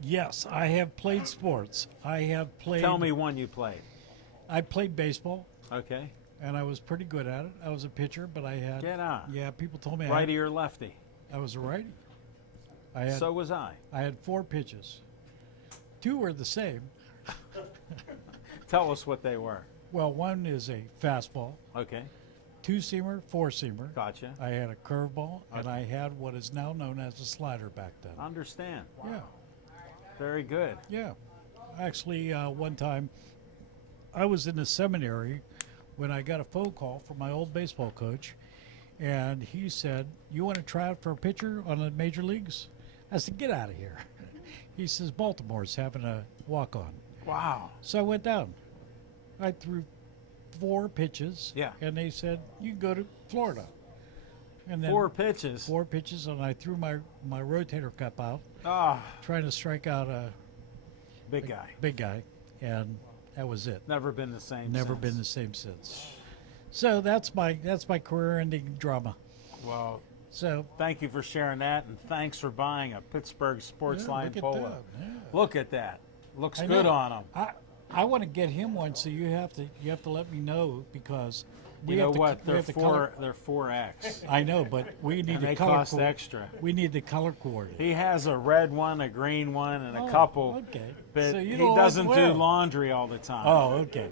Yes, I have played sports. I have played. Tell me one you played. I played baseball, Okay. and I was pretty good at it. I was a pitcher, but I had. Get on. Yeah, people told me Righty or lefty? I was a righty. I had. So was I. I had 4 pitches. 2 were the same. Tell us what they were. Well, one is a fastball. Okay. two-seamer, four-seamer. Gotcha. I had a curveball, and I had what is now known as a slider back then. Understand. Yeah, Very good. yeah. Actually, one time, I was in the seminary when I got a phone call from my old baseball coach, and he said, "You want to try out for a pitcher on the major leagues?" I said, "Get out of here." He says, "Baltimore's having a walk-on." Wow. So I went down. I threw 4 pitches. Yeah. And they said, "You can go to Florida." And then 4 pitches. 4 pitches, and I threw my rotator cuff out, Ah, trying to strike out a big guy. big guy, and that was it. Never been the same. Never since. been the same since. So that's my career-ending drama. Well, So thank you for sharing that, and thanks for buying a Pittsburgh Sports yeah, Line look at polo. that, yeah. Look at that. Looks I good know. on him. I want to get him one, so you have to let me know because we You know have to, what? we They're have to color. They're 4X, I know, but we need and the they color cost co- extra. We need the color coordinate. He has a red one, a green one, and a Oh, couple. okay. But So you he don't like doesn't do well. laundry all the time. Oh, okay.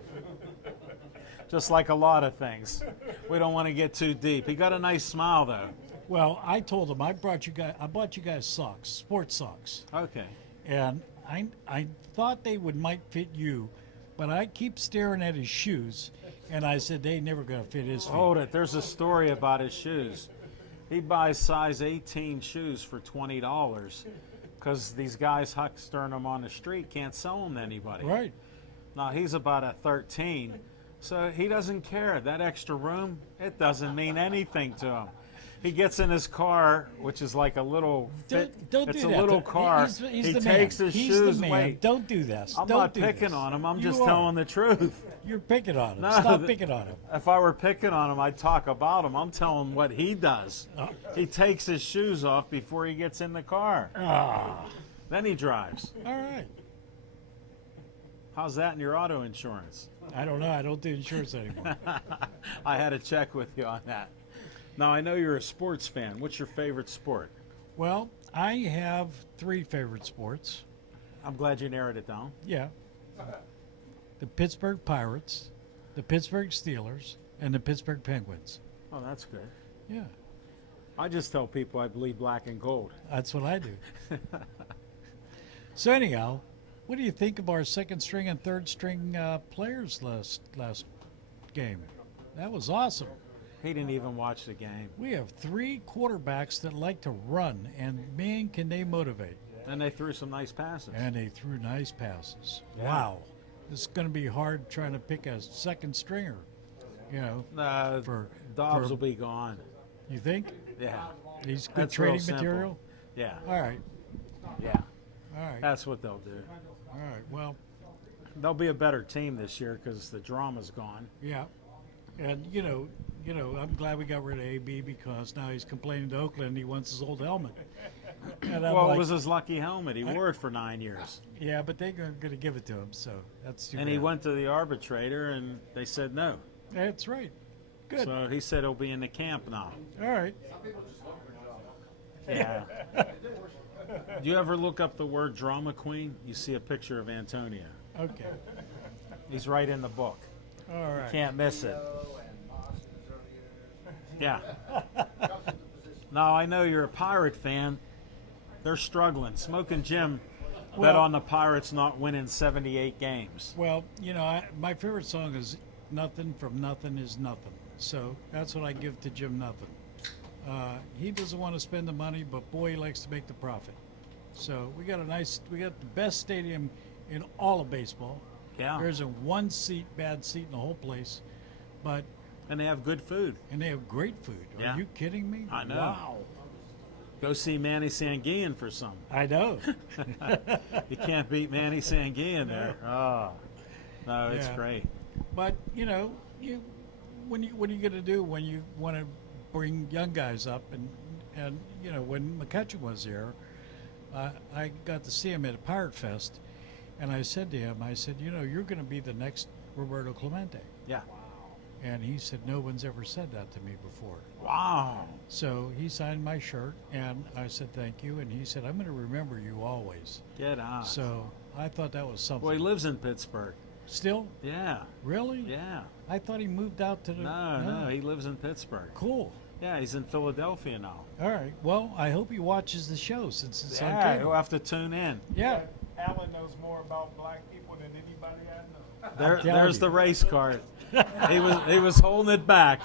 Just like a lot of things. We don't want to get too deep. He got a nice smile though. Well, I told him I bought you guys socks, sports socks, Okay. and I thought they might fit you, but I keep staring at his shoes, and I said they never gonna fit his feet. Hold it. There's a story about his shoes. He buys size 18 shoes for $20 because these guys huckstering them on the street can't sell them to anybody. Right. Now he's about a 13, so he doesn't care. That extra room, it doesn't mean anything to him. He gets in his car, which is like a little fit. Don't it's do a that. little car. He's he the takes man. his He's shoes. the man. Wait, Don't do this. I'm Don't not do picking this. on him. I'm You just are. telling the truth. You're picking on him. No, Stop the- picking on him. If I were picking on him, I'd talk about him. I'm telling him what he does. Uh. He takes his shoes off before he gets in the car. Ah, Then he drives. all right. How's that in your auto insurance? I don't know. I don't do insurance anymore. I had to check with you on that. Now, I know you're a sports fan. What's your favorite sport? Well, I have 3 favorite sports. I'm glad you narrowed it down. Yeah. The Pittsburgh Pirates, the Pittsburgh Steelers, and the Pittsburgh Penguins. Oh, that's good. Yeah, I just tell people I bleed black and gold. that's what I do. So anyhow, what do you think of our second string and third string players last game? That was awesome. He didn't even watch the game. We have 3 quarterbacks that like to run, and man, can they motivate. And they threw some nice passes. And they threw nice passes. Yeah. Wow. It's going to be hard trying to pick a second stringer. You know, for Dobbs for- will be gone. you think? Yeah. He's good That's real trading simple. material? Yeah. All right. Yeah. All right. That's what they'll do. All right. Well, They'll be a better team this year because the drama's gone. yeah. And, you know, I'm glad we got rid of AB because now he's complaining to Oakland he wants his old helmet. And I'm Well, like, it was his lucky helmet. He wore it for 9 years. yeah, but they're going to give it to him, so that's too And bad. he went to the arbitrator, and they said no. That's right. Good. So he said he'll be in the camp now. All right. Yeah. Do you ever look up the word drama queen? You see a picture of Antonia. Okay. He's right in the book. All right. Can't miss it. Yeah. Now, I know you're a Pirate fan. They're struggling. Smoking Jim bet Well- on the Pirates not winning 78 games. Well, you know, my favorite song is "Nothing from Nothing Is Nothing," so that's what I give to Jim Nothing. He doesn't want to spend the money, but boy, he likes to make the profit. So we got the best stadium in all of baseball. Yeah. There isn't one bad seat in the whole place, but And they have good food. and they have great food. Yeah. Are you kidding me? I know. Wow. Go see Manny Sanguillen for some. I know. You can't beat Manny Sanguillen there. Oh, no, it's Yeah. great. But you know, what are you going to do when you want to bring young guys up? And you know, when McCutcheon was here, I got to see him at a Pirate Fest, and I said to him, I said, you know, you're going to be the next Roberto Clemente. Yeah. And he said, no one's ever said that to me before. Wow. So he signed my shirt, and I said thank you, and he said, I'm going to remember you always. Get on. So I thought that was something. Well, he lives in Pittsburgh. Still? Yeah. Really? Yeah. I thought he moved out to the. No, he lives in Pittsburgh. Cool. Yeah, he's in Philadelphia now. All right. Well, I hope he watches the show since it's on Yeah, cable. he'll have to tune in. Yeah. Alan knows more about black people than anybody I know. There's telling the you. race card. he was holding it back.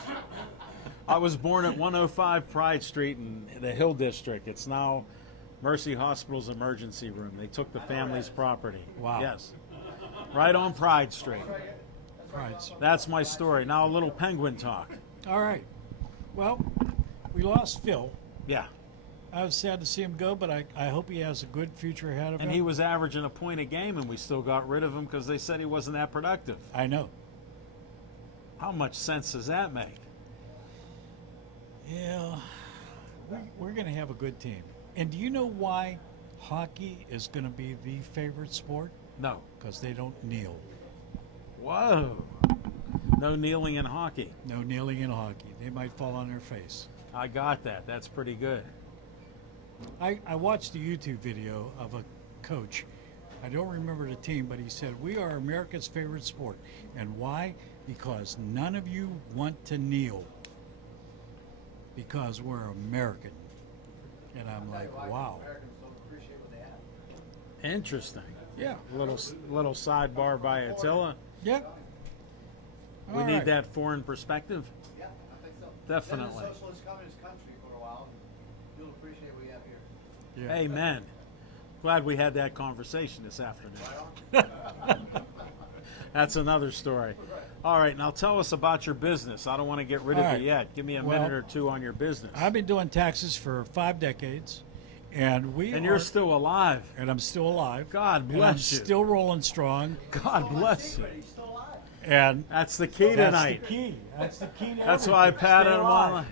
I was born at 105 Pride Street in the Hill District. It's now Mercy Hospital's emergency room. They took the family's property. Wow. Yes. Right on Pride Street. Right. That's my story. Now a little Penguin talk. All right. Well, we lost Phil. Yeah. I was sad to see him go, but I hope he has a good future ahead of him. And he was averaging a point a game, and we still got rid of him because they said he wasn't that productive. I know. How much sense does that make? Yeah. We're going to have a good team. And do you know why hockey is going to be the favorite sport? No. Because they don't kneel. Whoa. No kneeling in hockey. No kneeling in hockey. They might fall on their face. I got that. That's pretty good. I watched a YouTube video of a coach. I don't remember the team, but he said, "We are America's favorite sport." And why? Because none of you want to kneel. Because we're American. And I'm like, wow. Interesting. Yeah. Little sidebar by Attila. Yeah. We All need right. that foreign perspective. Yeah, I think so. Definitely. Been in a socialist communist country for a while. You'll appreciate what we have here. Yeah. Amen. Glad we had that conversation this afternoon. That's another story. All right, now tell us about your business. I don't want to get rid of All it right. yet. Give me a Well, minute or two on your business. I've been doing taxes for 5 decades, and And you're still alive. and I'm still alive. God and I'm bless you. still rolling strong. God bless you. And That's the key that's tonight. the key. That's the key to That's why I everything. patted Stay him alive. on.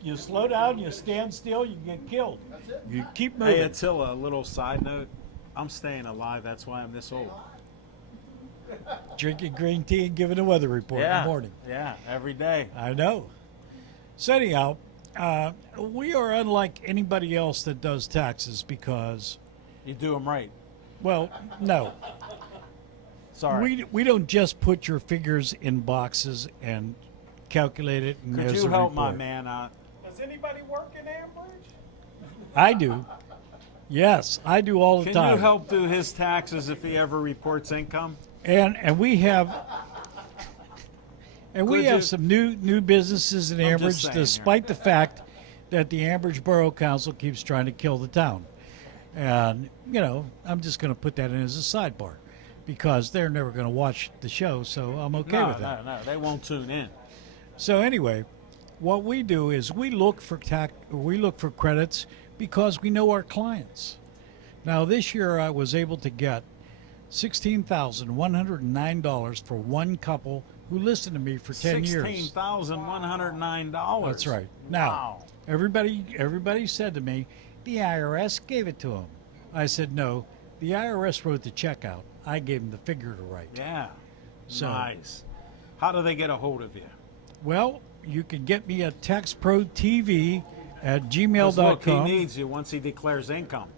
You slow down, you stand still, you get killed. You keep Hey, moving. Attila, a little side note. I'm staying alive. That's why I'm this old. Drinking green tea and giving a weather report in the morning. Yeah, every day. I know. So anyhow, we are unlike anybody else that does taxes because, You do them right. well, no. Sorry. We don't just put your figures in boxes and calculate it and Could there's you a help my report. man out? Does anybody work in Ambridge? I do. Yes, I do all the Can time. you help do his taxes if he ever reports income? And we have Could we have you- some new businesses in I'm just Ambridge, saying despite the fact that the Ambridge Borough Council keeps trying to kill the town. And I'm just going to put that in as a sidebar because they're never going to watch the show, so I'm okay with that. No, they won't tune in. So anyway, what we do is we look for credits because we know our clients. Now this year I was able to get $16,109 for one couple who listened to me for 10 years. $16,109. That's right. Now, Wow. everybody said to me, the IRS gave it to him. I said, no, the IRS wrote the check out. I gave him the figure to write. Yeah. So- Nice. How do they get a hold of you? Well, you can get me at TaxProTV at 'Cause gmail.com. look, he needs you once he declares income.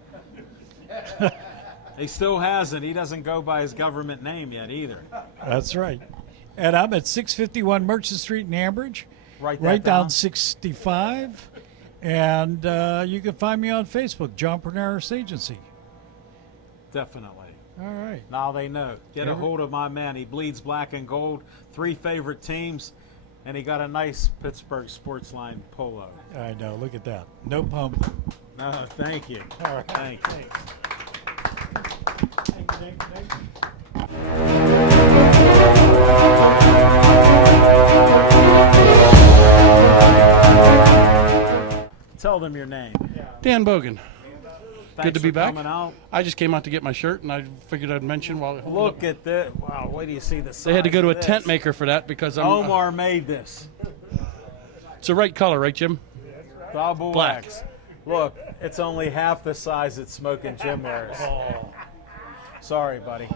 He still hasn't. He doesn't go by his government name yet either. That's right. And I'm at 651 Merchant Street in Ambridge, Write that right down down. 65. And you can find me on Facebook, John Pernaris Agency. Definitely. All right. Now they know. Get a Every- hold of my man. He bleeds black and gold. 3 favorite teams. And he got a nice Pittsburgh Sportsline polo. I know. Look at that. No pump. No, thank you. All right. Thank you. Tell them your name. Dan Bogan. Thanks to be for back. coming out. I just came out to get my shirt, and I figured I'd mention while Look at this. Wow, wait till you see the size they had to go to a of tent this. maker for that because I'm. Omar made this. It's the right color, right, Jim? Double Black. X. Look, it's only half the size that Smoking Jim wears. Sorry, buddy.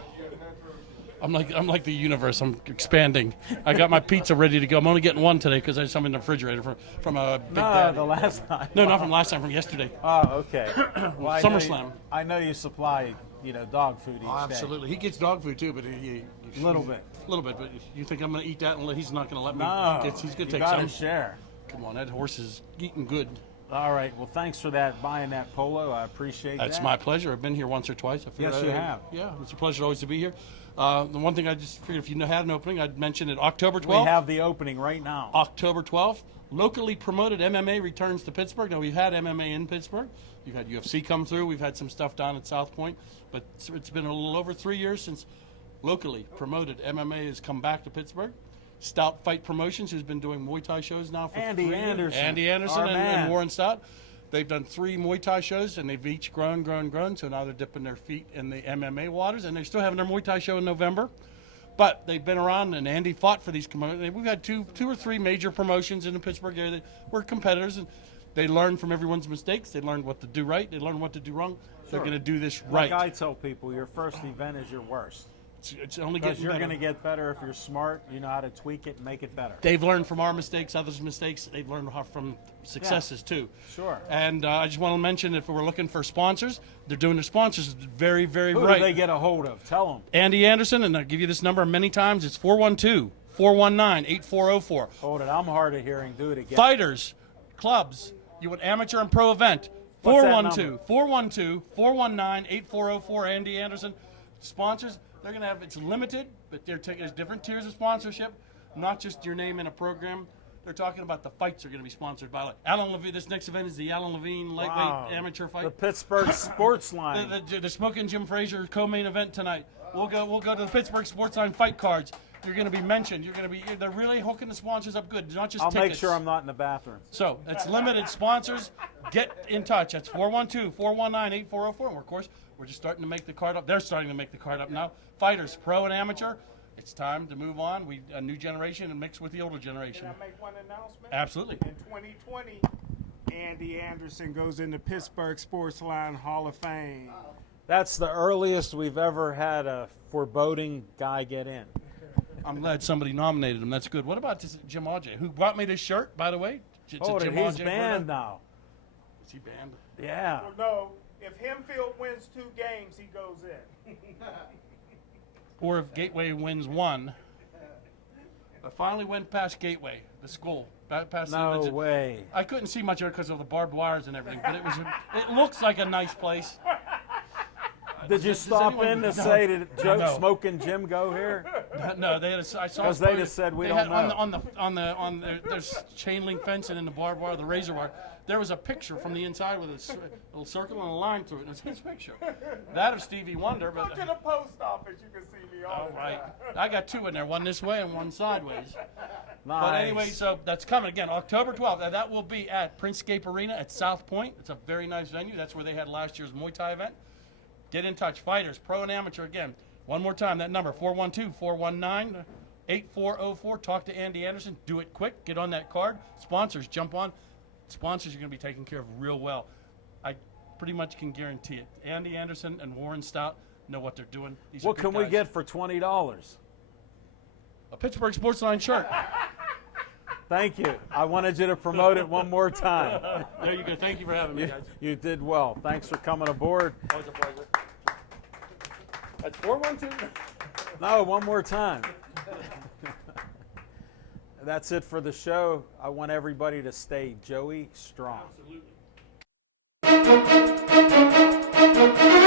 I'm like the universe. I'm expanding. I got my pizza ready to go. I'm only getting one today because I just have in the refrigerator from a Big No, Daddy. the last time. No, not from last time. From yesterday. Oh, okay. Well, I know SummerSlam. I know you supply, dog food each day. He gets dog food too, but he A little bit. A little bit, but you think I'm going to eat that? And he's not going to let me. No, He's going you to take gotta some. share. Come on, that horse is eating good. All right. Well, thanks for that, buying that polo. I appreciate that. That's my pleasure. I've been here once or twice. I figured Yes, you have. Yeah, it's a pleasure always to be here. The one thing I just figured if you had an opening, I'd mention it October 12th. We have the opening right now. October 12th, locally promoted MMA returns to Pittsburgh. Now, we've had MMA in Pittsburgh. You've had UFC come through. We've had some stuff down at South Point. But it's been a little over 3 years since locally promoted MMA has come back to Pittsburgh. Stout Fight Promotions, who's been doing Muay Thai shows now for Andy 3 years. Anderson. Andy Anderson Our and man. Warren Stout. They've done 3 Muay Thai shows, and they've each grown. So now they're dipping their feet in the MMA waters, and they're still having their Muay Thai show in November. But they've been around, and Andy fought for these promotions. We've had two or three major promotions in the Pittsburgh area that were competitors, and they learned from everyone's mistakes. They learned what to do right. They learned what to do wrong. They're going to do this right. Like I tell people, your first event is your worst. It's only Because getting you're better. going to get better if you're smart. You know how to tweak it and make it better. They've learned from our mistakes, others' mistakes. They've learned from successes too. Sure. And I just want to mention, if we're looking for sponsors, they're doing their sponsors very, very Who right. do they get a hold of? Tell them. Andy Anderson, and I'll give you this number many times. It's 412-419-8404. Hold it. I'm hard of hearing. Do it again. Fighters, clubs, you want amateur and pro event. What's that number? 412-419-8404. Andy Anderson. Sponsors, they're going to have, it's limited, but they're taking, there's different tiers of sponsorship, not just your name in a program. They're talking about the fights are going to be sponsored by, like, Alan Levine. This next event is the Alan Levine lightweight Wow. amateur fight. The Pittsburgh Sports Line. The Smoking Jim Frazier co-main event tonight. We'll go to the Pittsburgh Sports Line fight cards. You're going to be mentioned. They're really hooking the sponsors up good, not just I'll tickets. make sure I'm not in the bathroom. So it's limited sponsors. Get in touch. That's 412-419-8404. And of course, we're just starting to make the card up. They're starting to make the card up now. Fighters, pro and amateur. It's time to move on. A new generation and mix with the older generation. Can I make one announcement? Absolutely. In 2020, Andy Anderson goes in the Pittsburgh Sports Line Hall of Fame. That's the earliest we've ever had a foreboding guy get in. I'm glad somebody nominated him. That's good. What about this Jim Ajay, who brought me this shirt, by the way? It's a Oh, Jim he's Ajay banned product. now. Is he banned? Yeah. Well, no, if Hempfield wins 2 games, he goes in. Or if Gateway wins 1. I finally went past Gateway, the school. Past No the, way. I couldn't see much of it because of the barbed wires and everything, but it looks like a nice place. Did you stop anyone- in to No. say, did Joe No. Smoking Jim go here? No, they had I saw 'Cause they just said, "We they don't had know." there's chain link fencing and the barbed wire, the razor wire. There was a picture from the inside with a little circle and a line through it. And it's his picture. That of Stevie Wonder, Go but to the post office, you can see me all all the right. time. I got 2 in there, one this way and one sideways. Nice. But anyway, so that's coming again, October 12th. And that will be at Princecape Arena at South Point. It's a very nice venue. That's where they had last year's Muay Thai event. Get in touch. Fighters, pro and amateur. Again, one more time, that number, 412-419-8404. Talk to Andy Anderson. Do it quick. Get on that card. Sponsors, jump on. Sponsors are going to be taken care of real well. I pretty much can guarantee it. Andy Anderson and Warren Stout know what they're doing. These are What good can we guys. get for $20? A Pittsburgh Sports Line shirt. Thank you. I wanted you to promote it one more time. There you go. Thank you for having me, You, guys. you did well. Thanks for coming aboard. Always a pleasure. That's 412. No, one more time. That's it for the show. I want everybody to stay Joey strong. Absolutely.